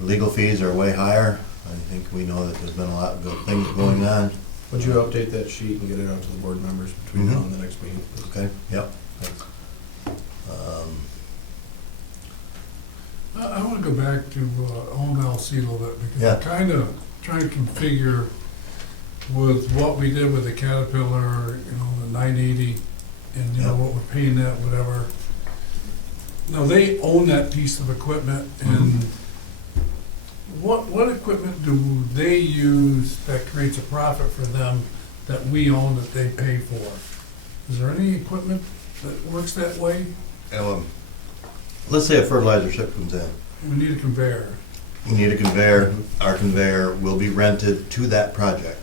Legal fees are way higher. I think we know that there's been a lot of good things going on. Would you update that sheet and get it out to the board members between now and the next meeting? Okay, yep. Thanks. I want to go back to OMLC a little bit, because Yeah. I'm kind of trying to configure with what we did with the Caterpillar, you know, the 980, and you know, Yeah. what we're paying that, whatever. Now, they own that piece of equipment, and what equipment do they use that creates a profit for them that we own that they pay for? Is there any equipment that works that way? Let's say a fertilizer ship comes in. We need a conveyor. We need a conveyor. Our conveyor will be rented to that project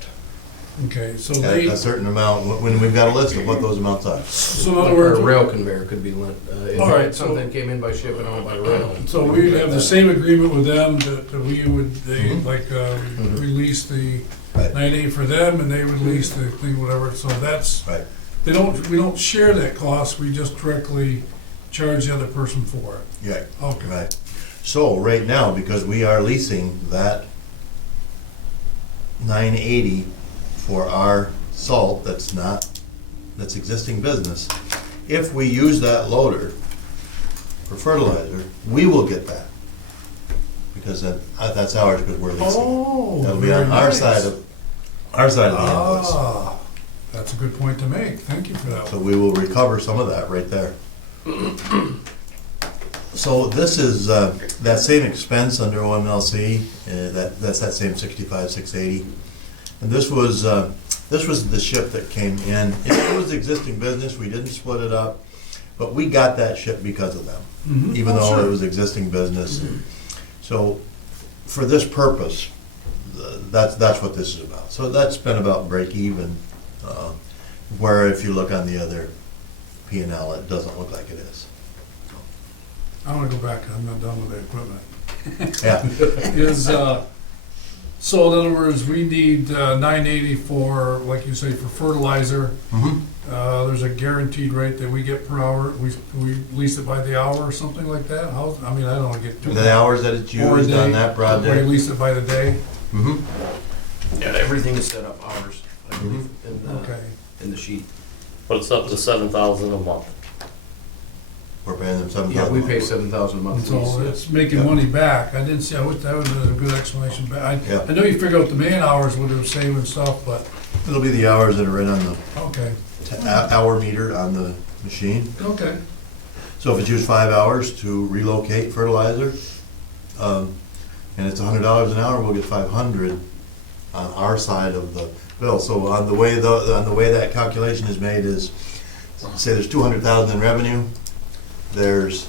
Okay, so at they, a certain amount, when we've got a list of what those amounts are. so in other Or words. a rail conveyor could be lent, if All right, so- something came in by ship and out by rail. So we have the same agreement with them that we would, they, Mhm. like, Mhm. release the Right. 980 for them, and they would lease the thing, whatever, so that's, Right. we don't share that cost, we just directly charge the other person for it. Yeah, Okay. right. So right now, because we are leasing that 980 for our salt that's existing business, if we use that loader for fertilizer, we will get that. Because that's ours, because we're leasing. Oh, That'll be very on our nice. side of the invoice. Ah, that's a good point to make, thank you for that So one. we will recover some of that right there. So this is that same expense under OMLC, that's that same 65, 680. And this was the ship that came in. It was existing business, we didn't split it up, but we got that ship because of them, Mhm. even Oh, though sure. it was existing business. So for this purpose, that's what this is about. So that's been about break even, where if you look on the other P&L, it doesn't look like it is. I wanna go back, I'm not done with the equipment. Yeah, Is, so in other words, we need 980 for, like you say, for fertilizer. mhm. There's a guaranteed rate that we get per hour, we lease it by the hour or something like that? How, I mean, I don't wanna get too. The hours that it's Or a used on day. that We project. lease it by the day? Mhm. Yeah, everything is set up hours, I believe, Okay. in the sheet. But it's up to 7,000 a month. We're paying them 7,000. Yeah, we pay 7,000 a month So lease, yes. it's making Yeah. money back. I didn't see, that was a good explanation, but Yeah. I know you figure out the man hours would have saved and stuff, but, It'll be the hours that are right on the okay, hour meter on the machine. okay. So if it's used 5 hours to relocate fertilizer, and it's $100 an hour, we'll get 500 on our side of the bill. So on the way that calculation is made is, say there's 200,000 in revenue, there's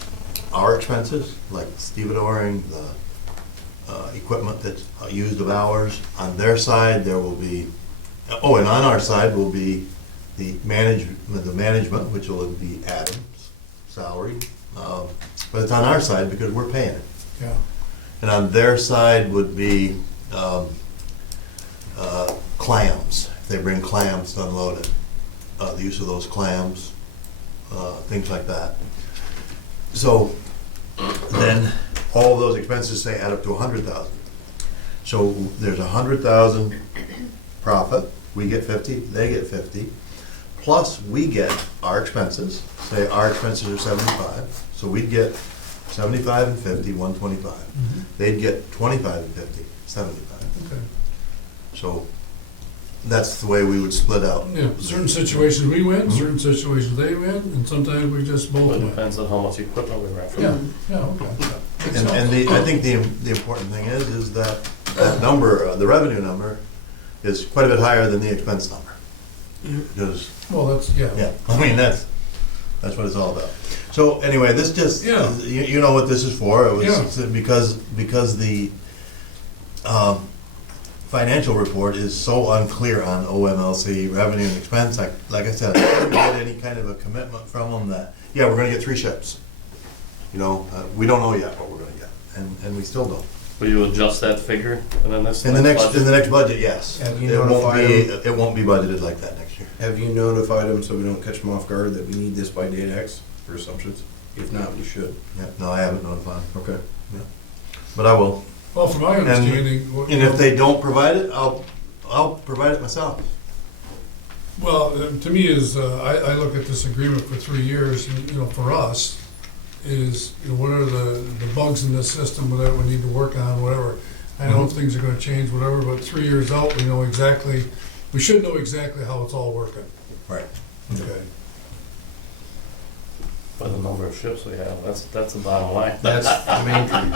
our expenses, like stevedoring, the equipment that's used of ours. On their side, there will be, oh, and on our side will be the management, which will be Adam's salary. But it's on our side because we're paying it. Yeah. And on their side would be clams. If they bring clams to unload it, the use of those clams, things like that. So then all of those expenses say add up to 100,000. So there's 100,000 profit. We get 50, they get 50. Plus we get our expenses. Say our expenses are 75. So we'd get 75 and 50, 125. Mhm. They'd get 25 and 50, 75. Okay. So that's the way we would split out. Yeah, certain situations we win, Mhm. certain situations they win, and sometimes we just both It win. depends on how much equipment we rent from Yeah, them. yeah, okay. And I think the important thing is that number, the revenue number, is quite a bit higher than the expense number. Because, Well, that's, yeah. yeah, I mean, that's what it's all about. So anyway, this just, Yeah. you know what this is for. It was Yeah. because financial report is so unclear on OMLC revenue and expense. Like I said, I didn't get any kind of a commitment from them that, yeah, we're gonna get 3 ships. You know, we don't know yet what we're gonna get, and we still don't. Will you adjust that figure in the next? In the next budget? budget, yes. Have you It won't notified be, them? it won't be budgeted like that next year. Have you notified them so we don't catch them off guard that we need this by date X for assumptions? If not, we should. Yeah, no, I haven't notified them, Okay. but I will. Well, from my understanding. And if they don't provide it, I'll provide it myself. Well, to me is, I look at this agreement for 3 years, and, for us, is, what are the bugs in this system that we need to work on, whatever. I know things are gonna change, whatever, but 3 years out, we know exactly, we should know exactly how it's all working. Right. Okay. By the number of ships we have, that's the bottom line. That's the main thing.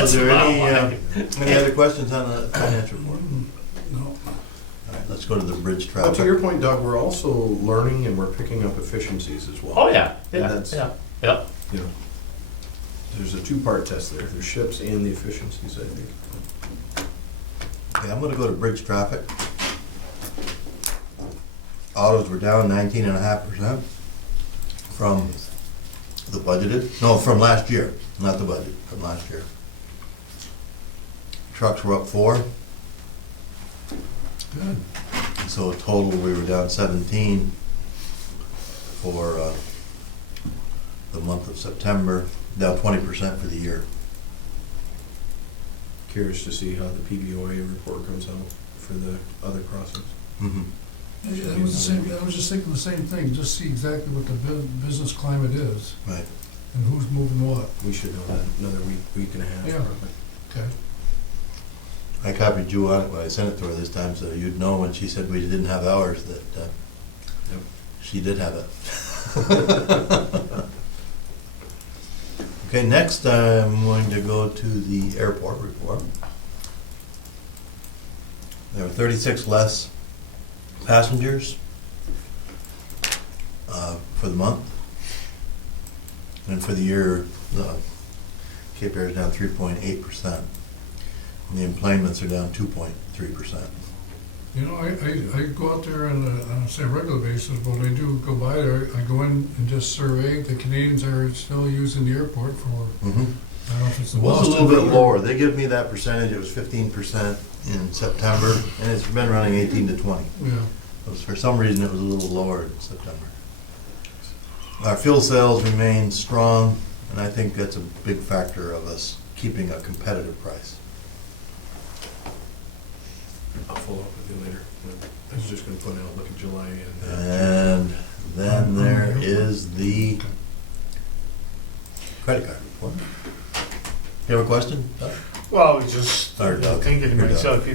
Was there any other questions on the financial report? No. All right, let's go to the bridge Well, to traffic. your point, Doug, we're also learning and we're picking up efficiencies as well. Oh, yeah, And yeah, that's- yeah, yep. You know, there's a 2-part test there, the ships and the efficiencies, I think. Okay, I'm gonna go to bridge traffic. Autos were down 19.5% from the budgeted, no, from last year, not the budget, from last year. Trucks were up 4, Good. so total we were down 17 for the month of September, down 20% for the year. Curious to see how the PBOA report comes out for the other crossings. Mhm. Yeah, it was the same, I was just thinking the same thing, just see exactly what the business climate is, Right. and who's moving what. We should know that another week and a half. Yeah. probably. Okay. I copied you on it when I sent it to her this time, so you'd know when she said we didn't have ours, that Yep. she did have it. Okay, next I'm going to go to the airport report. There were 36 less passengers for the month. And for the year, Cape Air is down 3.8%. And the enplanements are down 2.3%. I go out there on a regular basis, but when I do go by there, I go in and just survey. The Canadians are still using the airport for, I don't know if it's the It was a Boston. little bit lower. They give me that percentage. It was 15% in September, and it's been running 18 to 20. Yeah. For some reason, it was a little lower in September. Our fuel sales remain strong, and I think that's a big factor of us keeping a competitive price. I'll follow up with you later. I was just gonna put out, look at July and. And then there is the credit card report. You have a question? Well, I was just Sorry, Doug. thinking to You're done. myself,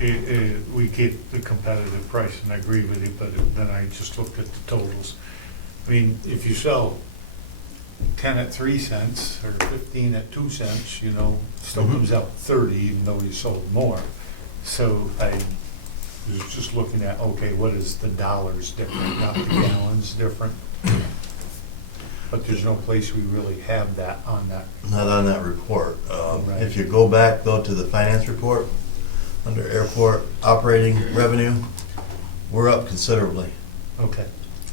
if we keep the competitive price, and I agree with you, but then I just looked at the totals. I mean, if you sell 10 at 3 cents or 15 at 2 cents, still Mhm. comes out 30, even though you sold more. So I was just looking at, okay, what is the dollars different, not the gallons different? But there's no place we really have that on that. Not on that report. Right. If you go back, though, to the finance report, under airport operating revenue, we're up considerably. Okay.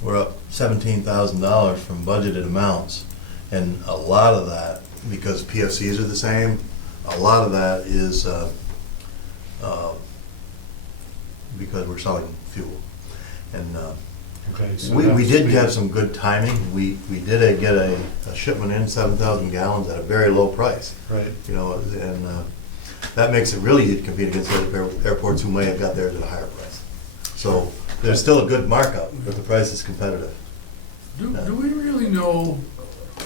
We're up $17,000 from budgeted amounts, and a lot of that, because PFCs are the same, a lot of that is because we're selling fuel. And Okay. So we that's did the- have some good timing. We did get a shipment in, 7,000 gallons at a very low price, Right. and that makes it really easy to compete against other airports who may have got theirs at a higher price. So there's still a good markup, but the price is competitive. Do we really know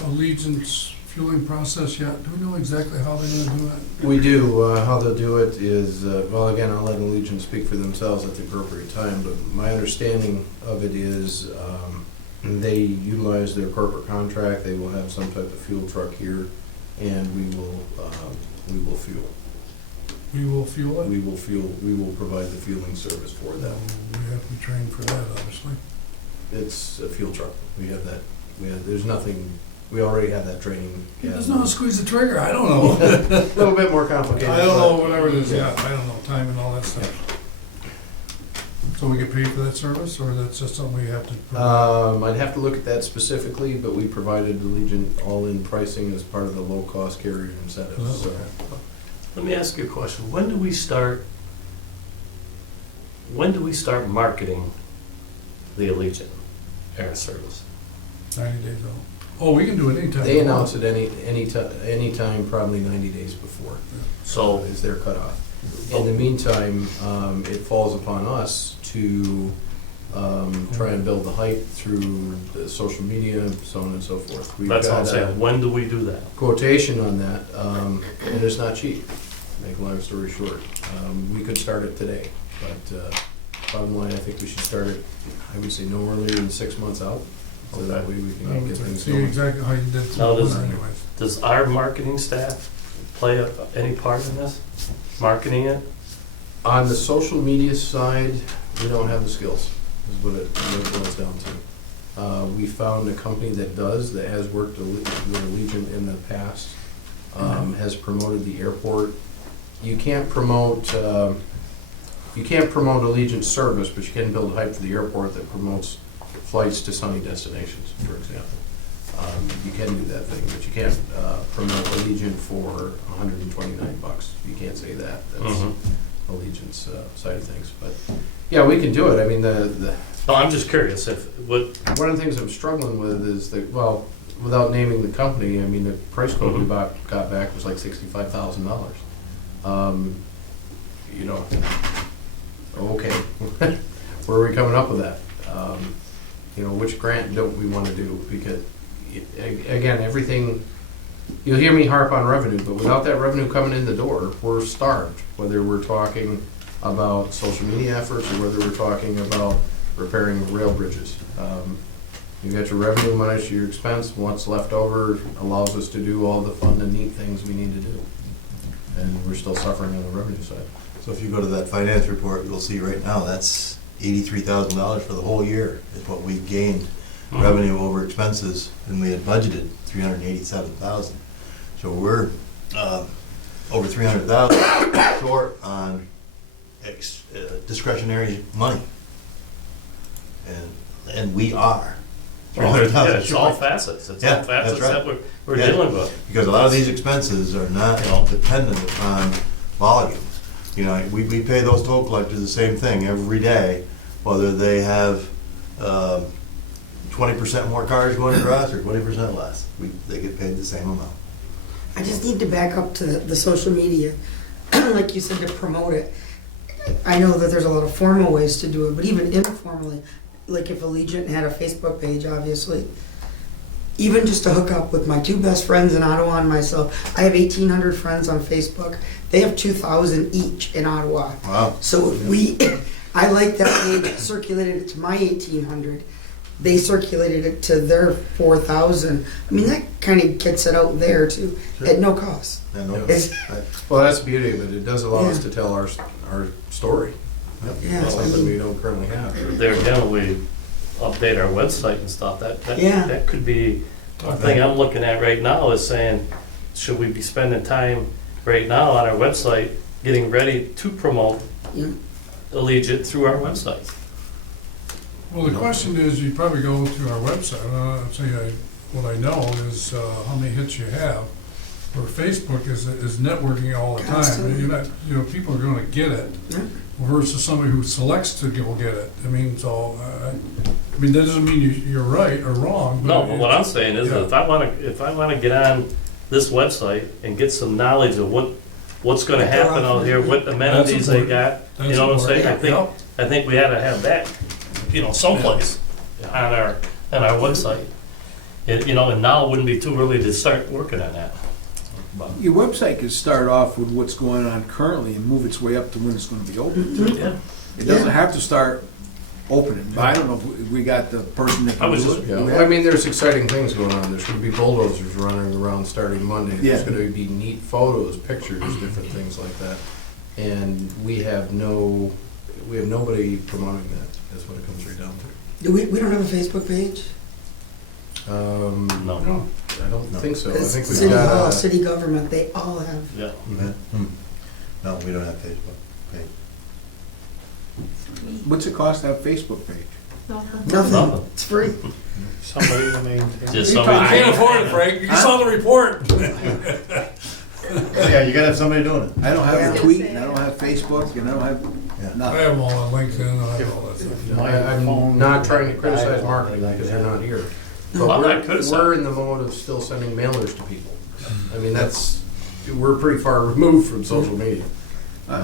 Allegiant's fueling process yet? Do we know exactly how they're gonna do it? We do. How they'll do it is, well, again, I'll let Allegiant speak for themselves at the appropriate time, but my understanding of it is they utilize their corporate contract. They will have some type of fuel truck here, and we will fuel. We will fuel it? We will provide the fueling service for them. We have to be trained for that, obviously. It's a fuel truck. We have that. There's nothing We already have that training. He Yeah. doesn't know how to squeeze the trigger, I don't know. A little bit more complicated. I don't know, but- whatever it is, yeah, I don't know, time and all that stuff. So we get paid for that service, or that's just something we have to provide? I'd have to look at that specifically, but we provided Allegiant all-in pricing as part of the low-cost carrier incentives, so. Let me ask you a question. When do we start marketing the Allegiant Air Service? 90 days out. Oh, we can do it anytime. They announce it any time, probably 90 days before, So, is their cutoff. In the meantime, it falls upon us to try and build the hype through the social media, so on and so forth. We've that's what I'm got saying. a When do we do that? quotation on that, and it's not cheap, make a long story short. We could start it today, but bottom line, I think we should start it, I would say no earlier than 6 months out, so that way we can get things See going. exactly how you did No, it this- anyways. Does our marketing staff play any part in this? Marketing it? On the social media side, we don't have the skills, is what it boils down to. We found a company that has worked with Allegiant in the past, has promoted the airport. You can't promote Allegiant service, but you can build hype for the airport that promotes flights to sunny destinations, for example. You can do that thing, but you can't promote Allegiant for $129. You can't say that. That's Allegiant's side of things. But yeah, we can do it. I mean, No, I'm just curious if, what, one of the things I'm struggling with is that, well, without naming the company, I mean, the price quote we got back was like $65,000. You know, okay, where are we coming up with that? You know, which grant don't we want to do? Because, again, everything, you'll hear me harp on revenue, but without that revenue coming in the door, we're starved. Whether we're talking about social media efforts or whether we're talking about repairing rail bridges. You got your revenue minus your expense, what's left over allows us to do all the fun and neat things we need to do. And we're still suffering on the revenue side. So if you go to that finance report, you'll see right now, that's $83,000 for the whole year is what we gained revenue over expenses, and we had budgeted $387,000. So we're over $300,000 short on discretionary money. And we are $300,000 yeah, it's all short. facets. It's Yeah, all facets that's right. that we're Yeah. dealing with. Because a lot of these expenses are not dependent upon volume. You know, we pay those toll collectors the same thing every day, whether they have 20% more cars going across or 20% less. They get paid the same amount. I just need to back up to the social media, like you said, to promote it. I know that there's a lot of formal ways to do it, but even informally, like if Allegiant had a Facebook page, obviously, even just to hook up with my two best friends in Ottawa and myself, I have 1,800 friends on Facebook. They have 2,000 each in Ottawa. Wow. So if I like that page, circulated it to my 1,800. They circulated it to their 4,000. I mean, that kind of gets it out there too, at no cost. Yeah, no, It's- Well, that's the beauty of it. It does allow us Yeah. to tell our story. Yeah, That's I something we mean, don't currently have. There again, we update our website and stuff. Yeah. That could be, one thing I'm looking at right now is saying, should we be spending time right now on our website, getting ready to promote yeah. Allegiant through our website? Well, the question is, you probably go to our website, I'll tell you, what I know is how many hits you have. Where Facebook is networking all the time. Constantly. You're not, people are gonna get it Yeah. versus somebody who selects to go get it. I mean, so, I mean, that doesn't mean you're right or wrong. No, but what I'm saying is, that if I wanna get on this website and get some knowledge of what's gonna happen out here, what amenities they got, you know what I'm saying? I think we ought to have that, someplace on our website. And now wouldn't be too early to start working on that. Your website could start off with what's going on currently and move its way up to when it's gonna be open. Yeah. It doesn't have to start opening, but I don't know if we got the person that I can was do just- it. Yeah, Do we I have- mean, there's exciting things going on. There's gonna be bulldozers running around starting Monday. There's Yeah. gonna be neat photos, pictures, different things like that. And we have nobody promoting that. That's what it comes right down to. We don't have a Facebook page? No. No, I don't think so. I Because think we've city hall, got, city government, they all have. Yeah. No, we don't have Facebook page. What's it cost to have a Facebook page? Nothing. Nothing, Nothing. it's free. Somebody to maintain. Just I somebody. can't afford it, Frank, you saw the report. Yeah, you gotta have somebody doing it. I don't have Yeah. a tweet, and I don't have Facebook, and I don't have Yeah. I nothing. have them all on LinkedIn, I have all that stuff. I'm not trying to criticize marketing because you're not here. But I'm not we're criticizing. in the mode of still sending mailers to people. I mean, we're pretty far removed from social media.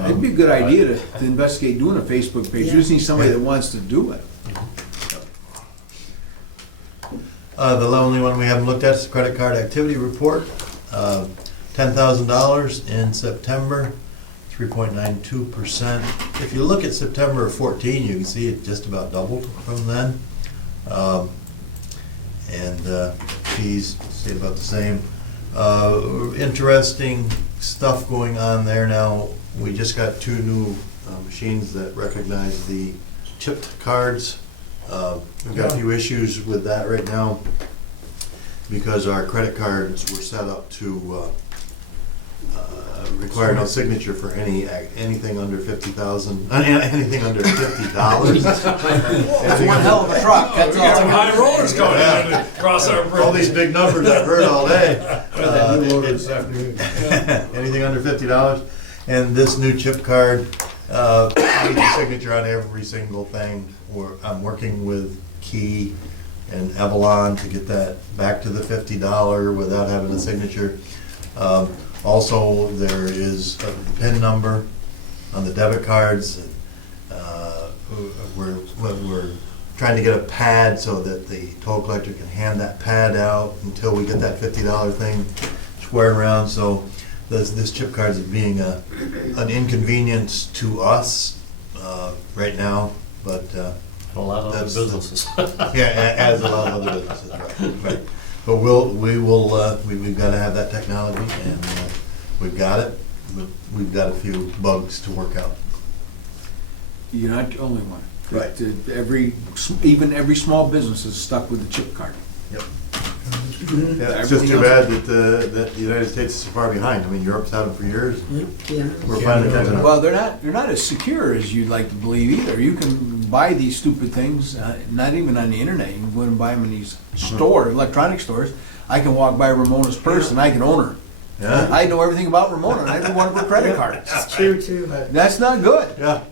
It'd be a good idea to investigate doing a Facebook page. You just need somebody that wants to do it. The only one we haven't looked at is the credit card activity report. $10,000 in September, 3.92%. If you look at September of 14, you can see it just about doubled from then. And fees stayed about the same. Interesting stuff going on there now. We just got 2 new machines that recognize the chipped cards. We've got a few issues with that right now because our credit cards were set up to require no signature for anything under 50,000, anything under $50. It's one hell of a truck, We got some high rollers going in across our bridge. All these big numbers I've heard all day. This afternoon. Anything under $50. And this new chip card needs a signature on every single thing. I'm working with Key and Avalon to get that back to the $50 without having a signature. Also, there is a PIN number on the debit cards. We're trying to get a pad so that the toll collector can hand that pad out until we get that $50 thing squared around. So this chip card is being an inconvenience to us right now, but A lot of other That's- businesses. yeah, as a lot of other businesses, right. But we've got to have that technology, and we've got it. We've got a few bugs to work out. You're not the only one. Right. Even every small business is stuck with the chip card. Yep. Yeah, it's just too bad that the United States is so far behind. I mean, Europe's had them for years. Yeah. We're finally catching up. Well, they're not as secure as you'd like to believe either. You can buy these stupid things, not even on the internet. You can go and buy them in these electronic stores. I can walk by Ramona's purse and I can own her. Yeah. I know everything about Ramona and every one of her credit cards. It's true too. That's not good. Yeah.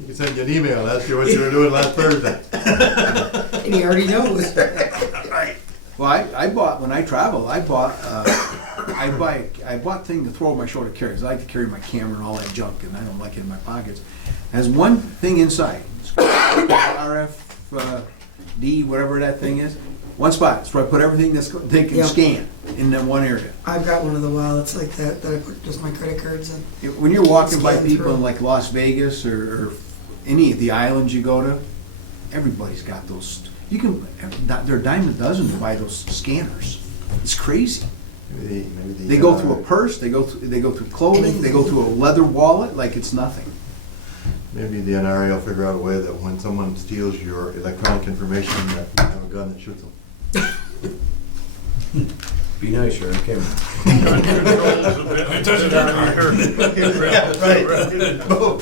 You can send you an email, ask you what you were doing last Thursday. And he already knows. Well, I bought, when I travel, I bought thing to throw over my shoulder to carry. 'Cause I like to carry my camera and all that junk, and I don't like it in my pockets. It has one thing inside, it's RFD, whatever that thing is, one spot. So I put everything they can Yeah. scan in that one area. I've got one of the wallets like that I put just my credit cards in. When you're walking by Scan people through. in like Las Vegas or any of the islands you go to, everybody's got those. You can, they're a dime a dozen to buy those scanners. It's crazy. They go through a purse, they go through clothing, they go through a leather wallet like it's nothing. Maybe the NRA will figure out a way that when someone steals your electronic information, that you have a gun that shoots them. Be nice, Sheriff, Kim. I touched it down. Well,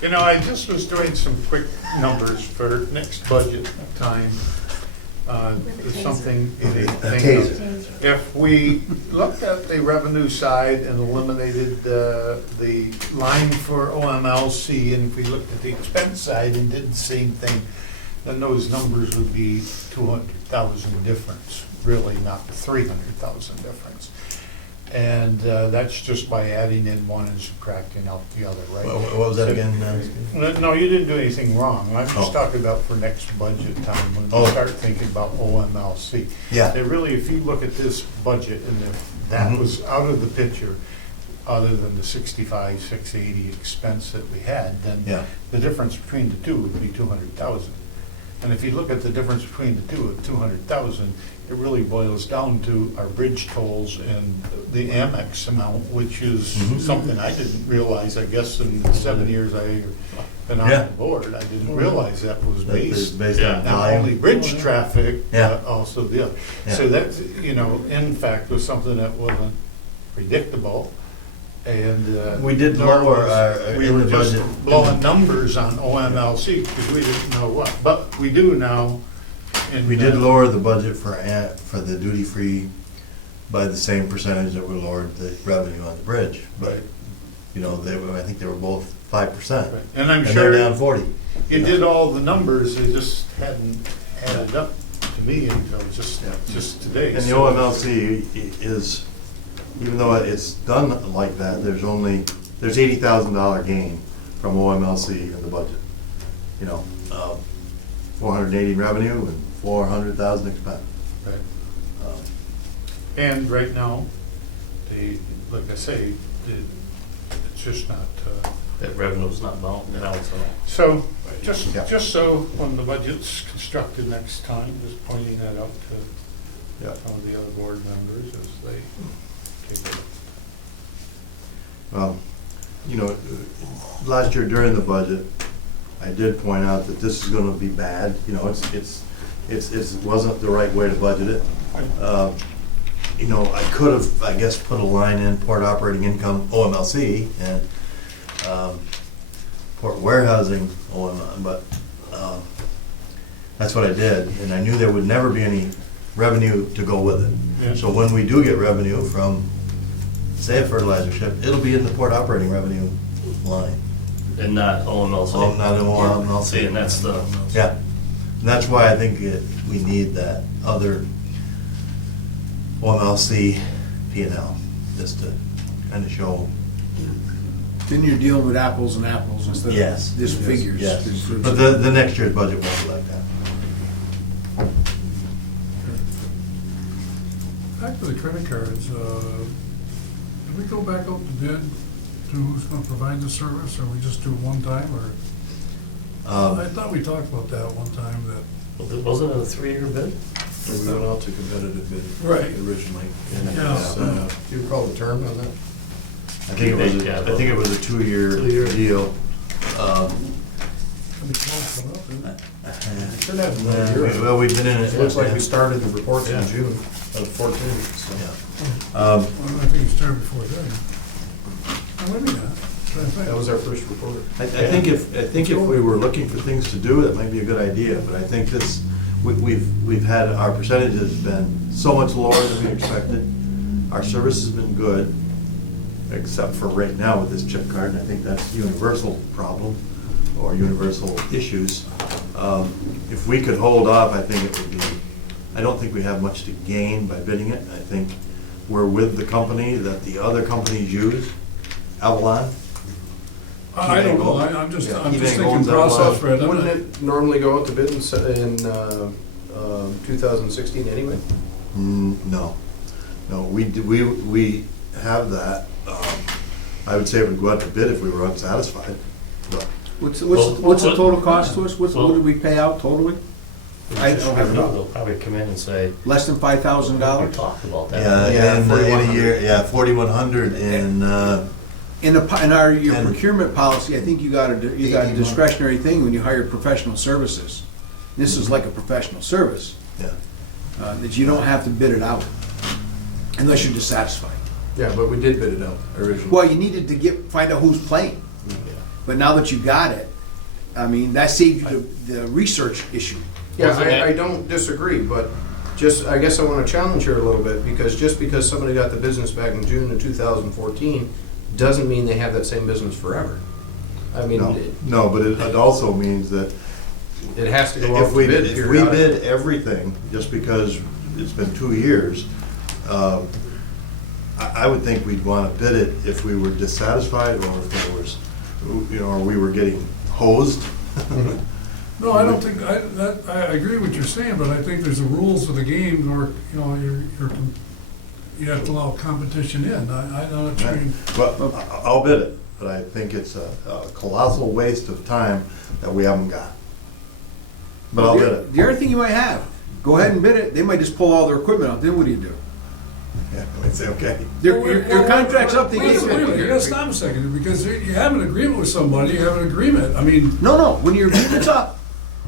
You know, I just was doing some quick numbers for next budget time. There's something in a thing. If we looked at the revenue side and eliminated the line for OMLC, and if we looked at the expense side and did the same thing, then those numbers would be 200,000 difference, really not 300,000 difference. And that's just by adding in one and subtracting out the other, right? What was that again? No, you didn't do anything wrong. I'm Oh. just talking about for next budget time, when Oh. we start thinking about OMLC. Yeah. It really, if you look at this budget, and if that Mhm. was out of the picture, other than the 65, 680 expense that we had, then Yeah. the difference between the two would be 200,000. And if you look at the difference between the two at 200,000, it really boils down to our bridge tolls and the Amex amount, which is Mhm. something I didn't realize, I guess, in the 7 years I been on Yeah. the board. I didn't realize that was That is based based on not only volume. bridge traffic, Yeah. but also the other. Yeah. So that's, in fact, was something that wasn't predictable. And We did nor lower was- our, we in were the just budget. blowing numbers on OMLC because we didn't know what, but we do now. And We did lower the budget for the duty-free by the same percentage that we lowered the revenue on the bridge. But, Right. I think they were both 5%. Right. And I'm And they're sure down 40. you did all the numbers, they just hadn't added up to me until just today. And the So- OMLC is, even though it's done like that, there's $80,000 gain from OMLC in the budget. 480 revenue and 400,000 expense. Right. Um, And right now, like I say, it's just not, That revenue's not balanced out, so. so, Yeah. just so when the budget's constructed next time, just pointing that out to Yeah. some of the other board members as they take it. Well, last year during the budget, I did point out that this is gonna be bad, it wasn't the right way to budget it. I could have, I guess, put a line in port operating income, OMLC, and, port warehousing, but, that's what I did, and I knew there would never be any revenue to go with Yeah. it. So when we do get revenue from, say, a fertilizer ship, it'll be in the port operating revenue line. And not OMLC. Oh, not in OMLC. See, and that's the, Yeah, and that's why I think we need that other OMLC P&L, just to kind of show. Then you're dealing with apples and apples instead Yes. of just figures. Yes, but the next year's budget won't be like that. Back to the credit cards, did we go back out to bid to who's gonna provide the service, or we just do it one time, or? I thought we talked about that one time, that, wasn't it a 3-year bid? We went out to competitive bid Right. originally. And Yeah. do you recall the term on that? I think it was a 2-year deal. pretty close enough, isn't it? Should have another year. Well, we've been in it. It looks like we started the reports Yeah. in June of 14, so. Yeah. Well, I think it started before then. Oh, maybe not. Trying to think. That was our first report. I think if we were looking for things to do, that might be a good idea, but I think we've had, our percentage has been so much lower than we expected. Our service has been good, except for right now with this chip card, and I think that's a universal problem, or universal issues. If we could hold off, I think it would be, I don't think we have much to gain by bidding it. I think we're with the company that the other companies use, Avalon. I don't know, I'm just Yeah. thinking Owns process, Avalon. Fred. I'm Wouldn't not- it normally go out to bid in 2016 anyway? No, we have that. I would say it would go out to bid if we were unsatisfied, but What's Well, the total cost to us? What well- did we pay out totally? I don't have it They'll up. probably come in and say, Less than we $5,000? talked about that. yeah, in a 4,100. year, yeah, 4,100 in, In your And- procurement policy, I think you got a 18 discretionary thing when you hire professional services. This is like a professional service, yeah. that you don't have to bid it out unless you're dissatisfied. Yeah, but we did bid it out originally. Well, you needed to find out who's playing, but now that you got it, I mean, that saved you the research issue. Yeah, Wasn't that- I don't disagree, but I guess I want to challenge her a little bit, because just because somebody got the business back in June of 2014, doesn't mean they have that same business forever. I mean, No, but it also means that it has to go out if to we, bid if we periodically. bid everything, just because it's been 2 years, I would think we'd want to bid it if we were dissatisfied, or if there was, or we were getting hosed. No, I don't think, I agree with what you're saying, but I think there's the rules of the game, or, you have to allow competition in. I know what you mean. Well, I'll bid it, but I think it's a colossal waste of time that we haven't got. But I'll bid it. The other thing you might have, go ahead and bid it, they might just pull all their equipment out, then what do you do? Yeah, I'd say, okay. Your contract's up, they Wait give a minute, you you. gotta stop a second, because you have an agreement with somebody, you have an agreement, I mean, No, when your agreement's up,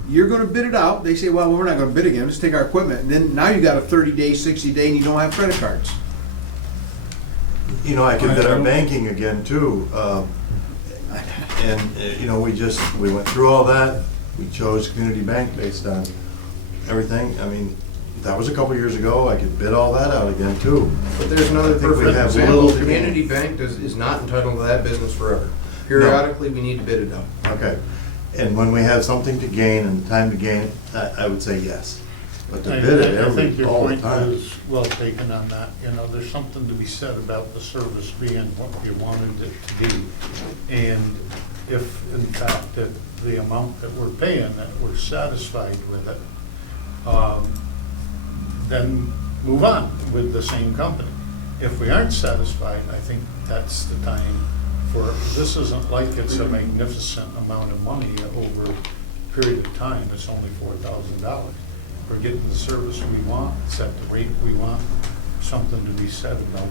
you're gonna bid it out, they say, well, we're not gonna bid again, let's take our equipment, and then now you got a 30-day, 60-day, and you don't have credit cards. You know, I could bid our banking again too. And, we went through all that. We chose Community Bank based on everything. I mean, that was a couple years ago. I could bid all that out again too. But there's another I think we perfect have example. little to Community Bank is not entitled to that business forever. Periodically, we need to bid it out. Okay. And when we have something to gain and time to gain it, I would say yes. But to bid it I think your all the point time. is well taken on that. You know, there's something to be said about the service being what you wanted it to be. And if, in fact, that the amount that we're paying, that we're satisfied with it, then move on with the same company. If we aren't satisfied, I think that's the time for, this isn't like it's a magnificent amount of money over a period of time. It's only $4,000. We're getting the service we want, it's at the rate we want, something to be said about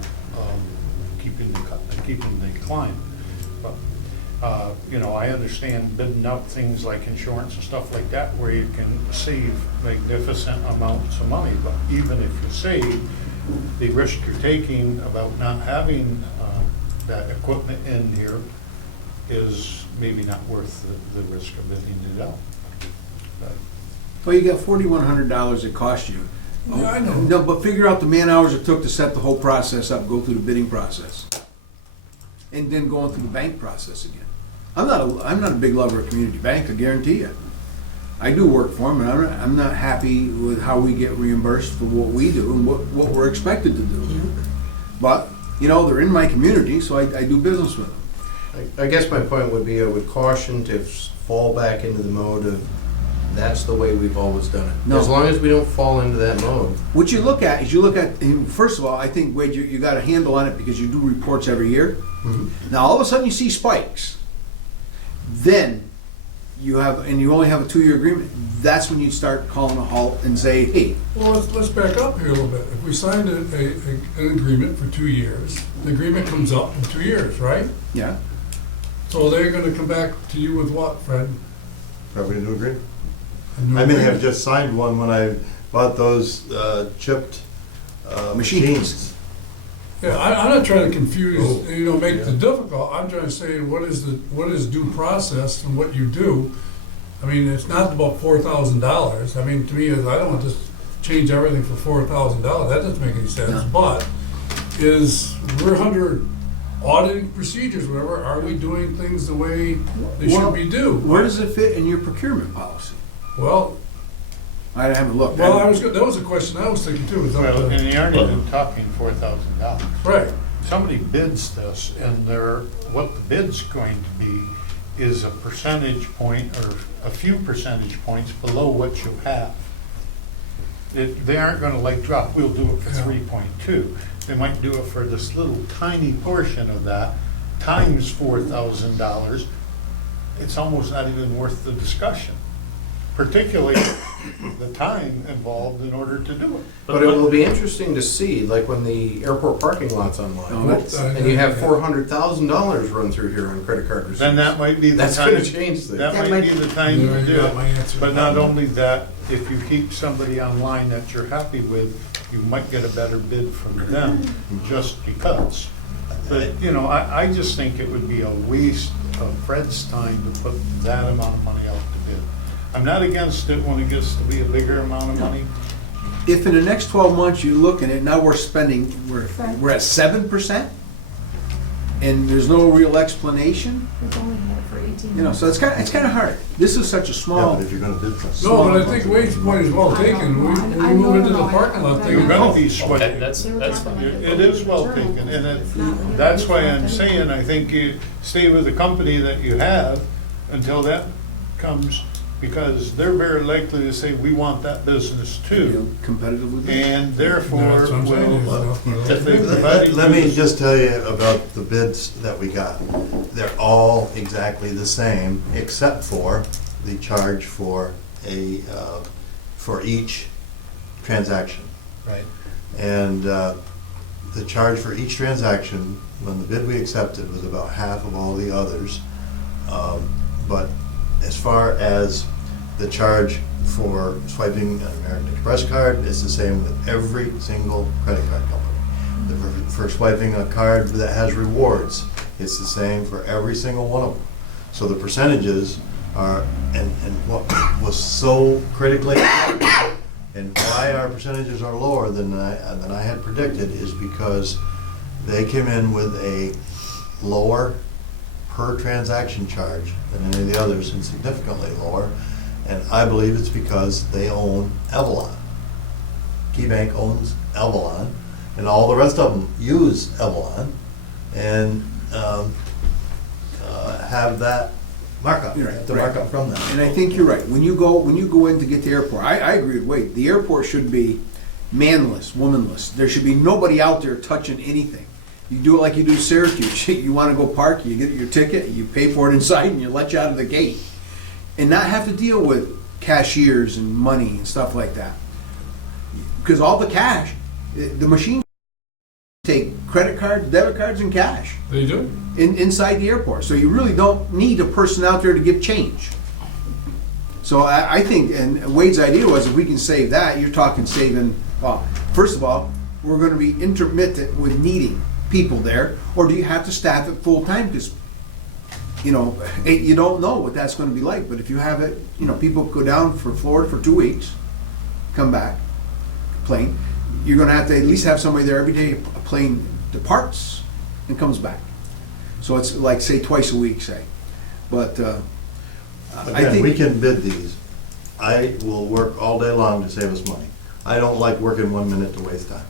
keeping the climb. But, I understand bidding out things like insurance and stuff like that where you can save magnificent amounts of money. But even if you save, the risk you're taking about not having that equipment in here is maybe not worth the risk of bidding it out. But, Well, you got $4,100 it cost you. yeah, I know. No, but figure out the man hours it took to set the whole process up, go through the bidding process. And then going through the bank process again. I'm not a big lover of Community Bank, I guarantee you. I do work for them, and I'm not happy with how we get reimbursed for what we do and what we're expected to do. But, they're in my community, so I do business with them. I guess my point would be, I would caution to fall back into the mode of, that's the way we've always done it. No. As long as we don't fall into that mode. What you look at, first of all, I think, Wade, you got a handle on it because you do reports every year. Now, all of a sudden, you see spikes. Then, you only have a 2-year agreement. That's when you start calling a halt and say, hey. Well, let's back up here a little bit. If we signed an agreement for 2 years, the agreement comes up in 2 years, right? Yeah. So they're gonna come back to you with what, Fred? Probably a new agreement. A new I may have agreement? just signed one when I bought those chipped machines. Yeah, I'm not trying to confuse, make it difficult. I'm trying to say, what is due process and what you do? I mean, it's not about $4,000. I mean, to me, I don't want to just change everything for $4,000. That doesn't make any sense. No. But we're under auditing procedures, whatever. Are we doing things the way they should be done? Where does it fit in your procurement policy? Well, I haven't looked. that was a question I was thinking too. It's up well, to- and you aren't even talking $4,000. Right. Somebody bids this, and what the bid's going to be is a percentage point or a few percentage points below what you have. They aren't gonna drop, we'll do it for Yeah. 3.2. They might do it for this little tiny portion of that, times $4,000. It's almost not even worth the discussion, particularly the time involved in order to do it. But it will be interesting to see, like when the airport parking lot's Oh, online, that's- and you have $400,000 run through here on credit card receipts. Then that might be the That's time. gonna change things. That might be the time Yeah, to you do got it. my answer. But not only that, if you keep somebody online that you're happy with, you might get a better bid from them, just because. But, I just think it would be a waste of Fred's time to put that amount of money out to bid. I'm not against it when it gets to be a bigger amount of money. If in the next 12 months you look at it, now we're at 7%, and there's no real explanation, We've only had it for 18 months. so it's kind of hard. This is such a Yeah, small. but if you're gonna bid something. No, but I think Wade's point is well taken. We move into the parking lot thing. You're gonna be Okay, sweating. that's fine. It is well taken, and that's why I'm saying, I think you stay with the company that you have until that comes, because they're very likely to say, we want that business too. Competitively. And therefore, That's what I'm saying. if they provide Let me you- just tell you about the bids that we got. They're all exactly the same, except for the charge for for each transaction. Right. And the charge for each transaction, when the bid we accepted was about half of all the others. But as far as the charge for swiping an American Express card, it's the same with every single credit card company. For swiping a card that has rewards, it's the same for every single one of them. So the percentages are, and what was so critically important, and why our percentages are lower than I had predicted, is because they came in with a lower per transaction charge than any of the others, and significantly lower. And I believe it's because they own Avalon. KeyBank owns Avalon, and all the rest of them use Avalon, and have that markup, You're right, have the right. markup from that. And I think you're right. When you go in to get to the airport, I agree with Wade. The airport should be manless, womanless. There should be nobody out there touching anything. You do it like you do Syracuse. You want to go park, you get your ticket, you pay for it inside, and you let you out of the gate. And not have to deal with cashiers and money and stuff like that. Because all the cash, the machine take credit cards, debit cards, and cash They do. inside the airport. So you really don't need a person out there to give change. So I think, and Wade's idea was, if we can save that, you're talking saving, well, first of all, we're going to be intermittent with needing people there, or do you have to staff it full time? Because, you know, you don't know what that's going to be like. But if you have it, you know, people go down for Florida for 2 weeks, come back, plane, you're going to have to at least have somebody there every day. A plane departs and comes back. So it's like, say, twice a week, say. But I Again, think we can bid these. I will work all day long to save us money. I don't like working 1 minute to waste time.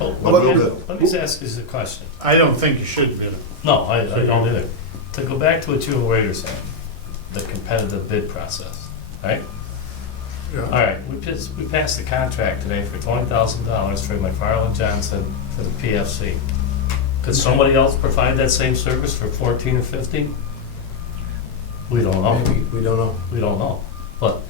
Oh, But let me- we'll do. let me ask you a question. I don't think you should bid them. No, I don't either. To go back to what you and Wade are saying, the competitive bid process, right? Yeah. All right, we passed the contract today for $20,000 for McFarland Johnson for the PFC. Could somebody else provide that same service for 14 or 15? We don't know. Maybe, we don't know. We don't know. But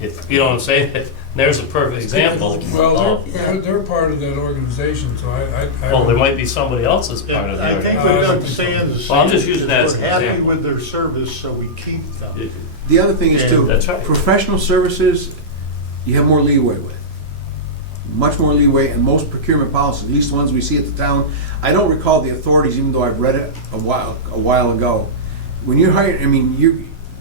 if, you know what I'm saying? There's a perfect example. Well, of- they're part of that organization, so I. Well, there might be somebody else that's part of I that. think I what don't I'm think so. saying is. Well, I'm just using that as an We're happy example. with their service, so we keep them. the other thing is too, That's right. professional services, you have more leeway with. Much more leeway, and most procurement policies, at least the ones we see at the town, I don't recall the authorities, even though I've read it a while ago. When you're hired, I mean,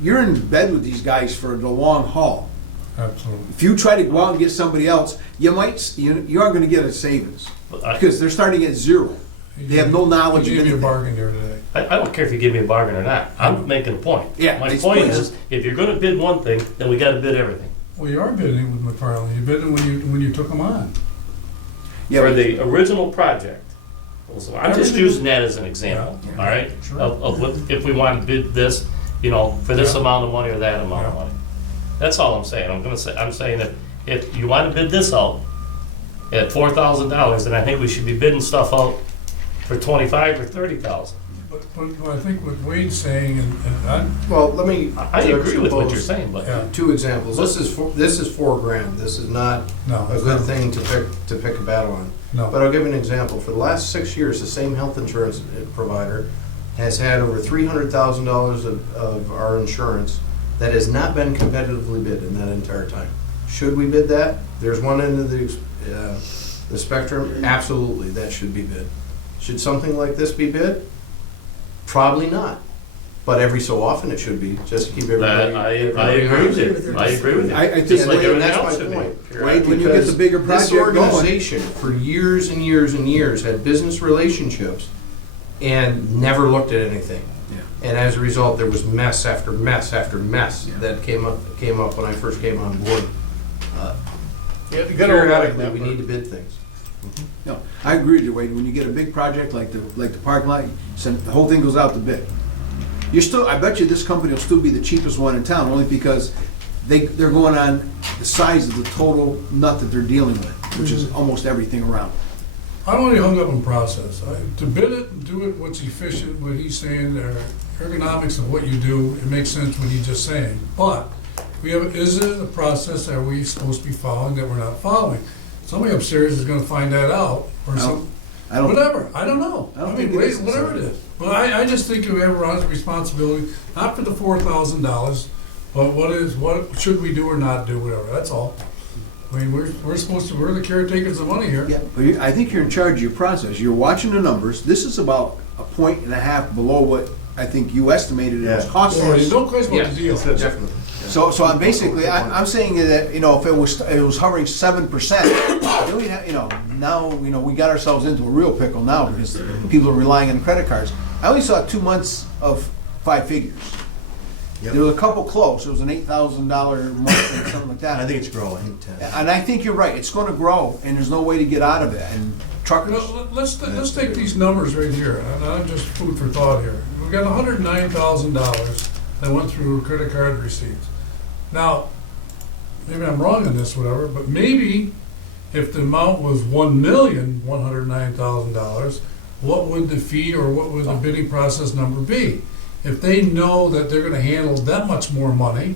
you're in bed with these guys for the long haul. Absolutely. If you try to go out and get somebody else, you aren't gonna get a savings, But I because they're starting at zero. They have no knowledge You of gave me a anything. bargain there today. I don't care if you give me a bargain or not. I'm making a point. Yeah, My it's point points. is, if you're gonna bid one thing, then we gotta bid everything. Well, you are bidding with McFarland. You bidding when you took them on. Yeah, For but- the original project. So I'm just Everything- using that as an example, Yeah. all right? Sure. Of what, if we want to bid this, you know, for this Yeah. amount of money or that amount of Yeah. money. That's all I'm saying. I'm saying that if you want to bid this out at $4,000, then I think we should be bidding stuff out for 25 or 30,000. But I think what Wade's saying, and Well, let me. I agree with what juxtapose you're saying, but Yeah. Two examples. This is $4,000. This is not no. a good thing to pick a battle on. No. But I'll give you an example. For the last 6 years, the same health insurance provider has had over $300,000 of our insurance that has not been competitively bid in that entire time. Should we bid that? There's one end of the spectrum. Absolutely, that should be bid. Should something like this be bid? Probably not. But every so often it should be, just to keep everybody. I everybody agree with honest. you. I agree with you. I think Just like Wade, everything that's else my should point. be. Wade, when you get the bigger Because project This going. organization, for years and years and years, had business relationships and never looked at anything. Yeah. And as a result, there was mess after mess after mess Yeah. that came up when I first came on board. You have to get over that Periodically, we number. need to bid things. No, I agree with you, Wade. When you get a big project like the parking lot, the whole thing goes out to bid. I bet you this company will still be the cheapest one in town, only because they're going on the size of the total nut that they're dealing with, which is almost everything around. I don't want to hung up on process. To bid it and do it what's efficient, what he's saying, the ergonomics of what you do, it makes sense what he's just saying. But is it a process that we're supposed to be following that we're not following? Somebody upstairs is gonna find that out, or No. some, I don't. Whatever, I don't know. I don't I think mean, it wait, is whatever it is. But I just think we have a responsibility, not for the $4,000, but what should we do or not do, whatever, that's all. I mean, we're supposed to, we're the caretakers of money here. Yeah, but I think you're in charge of your process. You're watching the numbers. This is about 1.5 points below what I think you estimated it was Yeah. costing So us. there's no question about the deal. Definitely. So I'm basically, I'm saying that, you know, if it was hovering 7%, then we have, you know, now, you know, we got ourselves into a real pickle now because people are relying on credit cards. I only saw 2 months of 5 figures. Yep. There was a couple close. It was an $8,000 month or something like that. I think it's growing. And I think you're right. It's gonna grow and there's no way to get out of it. And truckers, Well, let's take these numbers right here, and I'm just food for thought here. We've got $109,000 that went through credit card receipts. Now, maybe I'm wrong on this, whatever, but maybe if the amount was $1,109,000, what would the fee or what would the bidding process number be? If they know that they're gonna handle that much more money,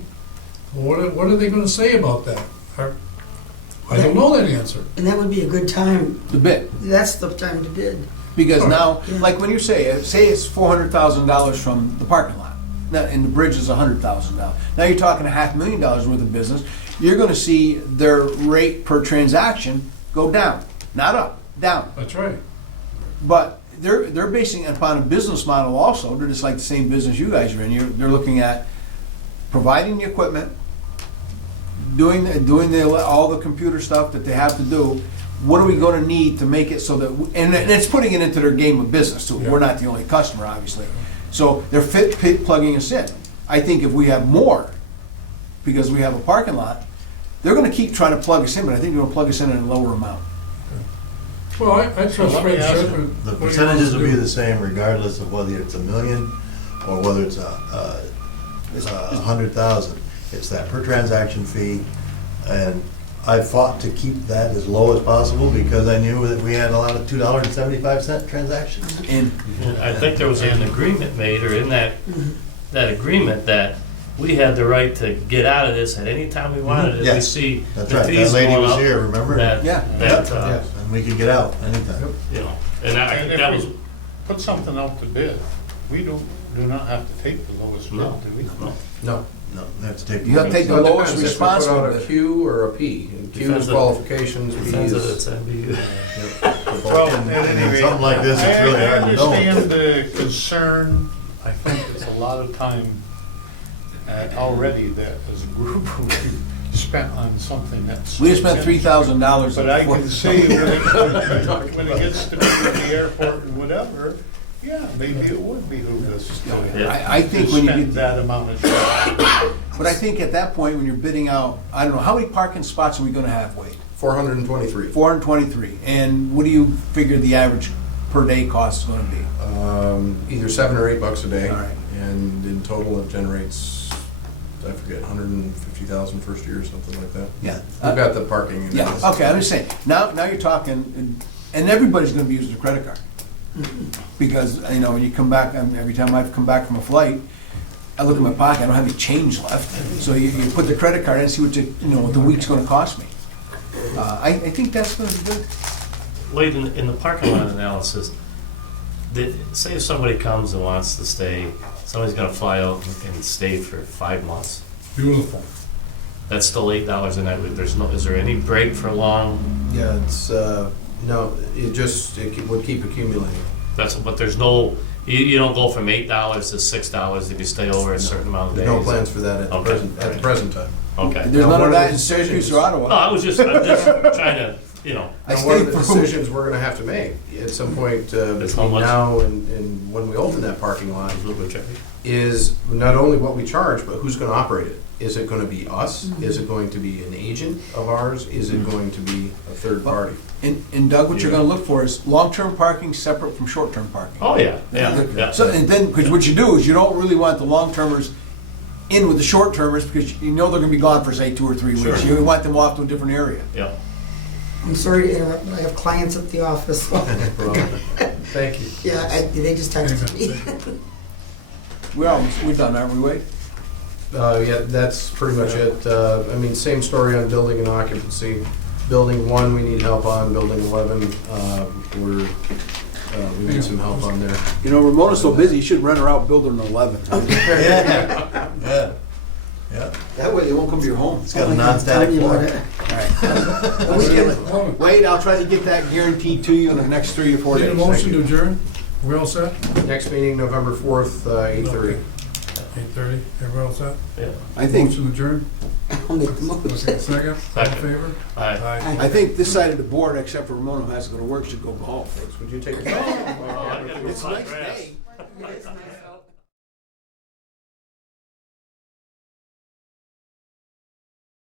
what are they gonna say about that? I don't know that answer. And that would be a good time, the bid. that's the time to bid. Because now, Yeah. like when you say it's $400,000 from the parking lot, now, and the bridge is $100,000. Now you're talking $500,000 worth of business. You're gonna see their rate per transaction go down, not up, down. That's right. But they're basing it upon a business model also. They're just like the same business you guys are in. They're looking at providing the equipment, doing all the computer stuff that they have to do. What are we going to need to make it so that, and it's putting it into their game of business too. Yeah. We're not the only customer, obviously. So they're plugging us in. I think if we have more, because we have a parking lot, they're going to keep trying to plug us in, but I think they're going to plug us in at a lower amount. Well, I trust let me Fred ask Shepard. The what he wants percentages to will be do. the same regardless of whether it's $1 million or whether it's a 100,000. It's that per transaction fee, and I fought to keep that as low as possible because I knew that we had a lot of $2.75 transactions. And And I think there was an agreement made, or in that agreement, that we had the right to get out of this at any time we wanted. If we Yes. see the That's right, fees that lady going was up, here, remember? that, Yeah. that, Yes, and we could get out anytime. you know, and I And think if that we was, put something out to bid, we do not have to take the lowest bid, No. do we? No. No, we have to take. You have to take the So it lowest depends if we put responsible out a bid. Q or a P. And Q Depends is on- qualifications, P depends if is. it's ambiguous. Well, And at any rate, something like this, it's really hard to know. I understand the concern. I think it's a lot of time already that as a group we've spent on something that's. We just spent $3,000. But I can see when it gets to be at the airport and whatever, yeah, maybe it would behoove us Yeah. I think to when you spend get, that amount of time. but I think at that point, when you're bidding out, I don't know, how many parking spots are we gonna have, Wade? 423. 423. And what do you figure the average per day cost is gonna be? Either $7 or $8 a day. All right. And in total, it generates, I forget, 150,000 first year or something like that. Yeah. We've got the parking. and Yeah, everything. okay, I'm just saying, now you're talking, and everybody's gonna be using a credit card. Because, you know, when you come back, every time I've come back from a flight, I look in my pocket, I don't have any change left. So you put the credit card in and see what what the week's gonna cost me. I think that's gonna be good. Wait, in the parking lot analysis, say if somebody comes and wants to stay, somebody's gonna fly out and stay for 5 months, Beautiful. that's still $8 a night. Is there any break for long? Yeah, it's, no, it would keep accumulating. But there's no, you don't go from $8 to $6 if you stay over a certain amount of days? There's no plans for that at the Okay. present time. Okay. There's Now, none one of of that the in Syracuse or decisions- No, Ottawa. I'm just trying to, I And one of stayed the for. decisions we're gonna have to make at some point It's how between much? now and when we open that parking lot a little bit tricky. is not only what we charge, but who's gonna operate it. Is it gonna be us? Is it going to be an agent of ours? Is it going to be a third party? And Doug, what you're gonna look for is long-term parking separate from short-term parking. Oh, yeah. So, and then, because what you do is you don't really want the long-termers in with the short-termers because you know they're gonna be gone for, say, 2 or 3 weeks. Sure. You want them off to a different area. Yeah. I'm sorry to interrupt, but I have clients at the office. Thank you. Yeah, they just texted me. We're done, aren't we, Wade? Yeah, that's pretty much it. I mean, same story on building and occupancy. Building 1, we need help on. Building 11, we need some help on there. You know, Ramona's so busy, you should rent her out building 11. Yeah, yeah, yeah. That way they won't come to your home. It's got a Oh my God, tell non-static me about floor. it. We can, Wade, I'll try to get that guaranteed to you in the next 3 or 4 Need days. a motion to adjourn? Are we all set? Next meeting, November 4th, 8:30. 8:30, everyone all set? Yeah. I think, Motion adjourned? I'll make the motion. Okay, second, all in Second. favor? Aye. I think this side of the board, except for Ramona who has to go to work, should go golf. Would you take a Oh, I gotta go It's a cut nice grass. day.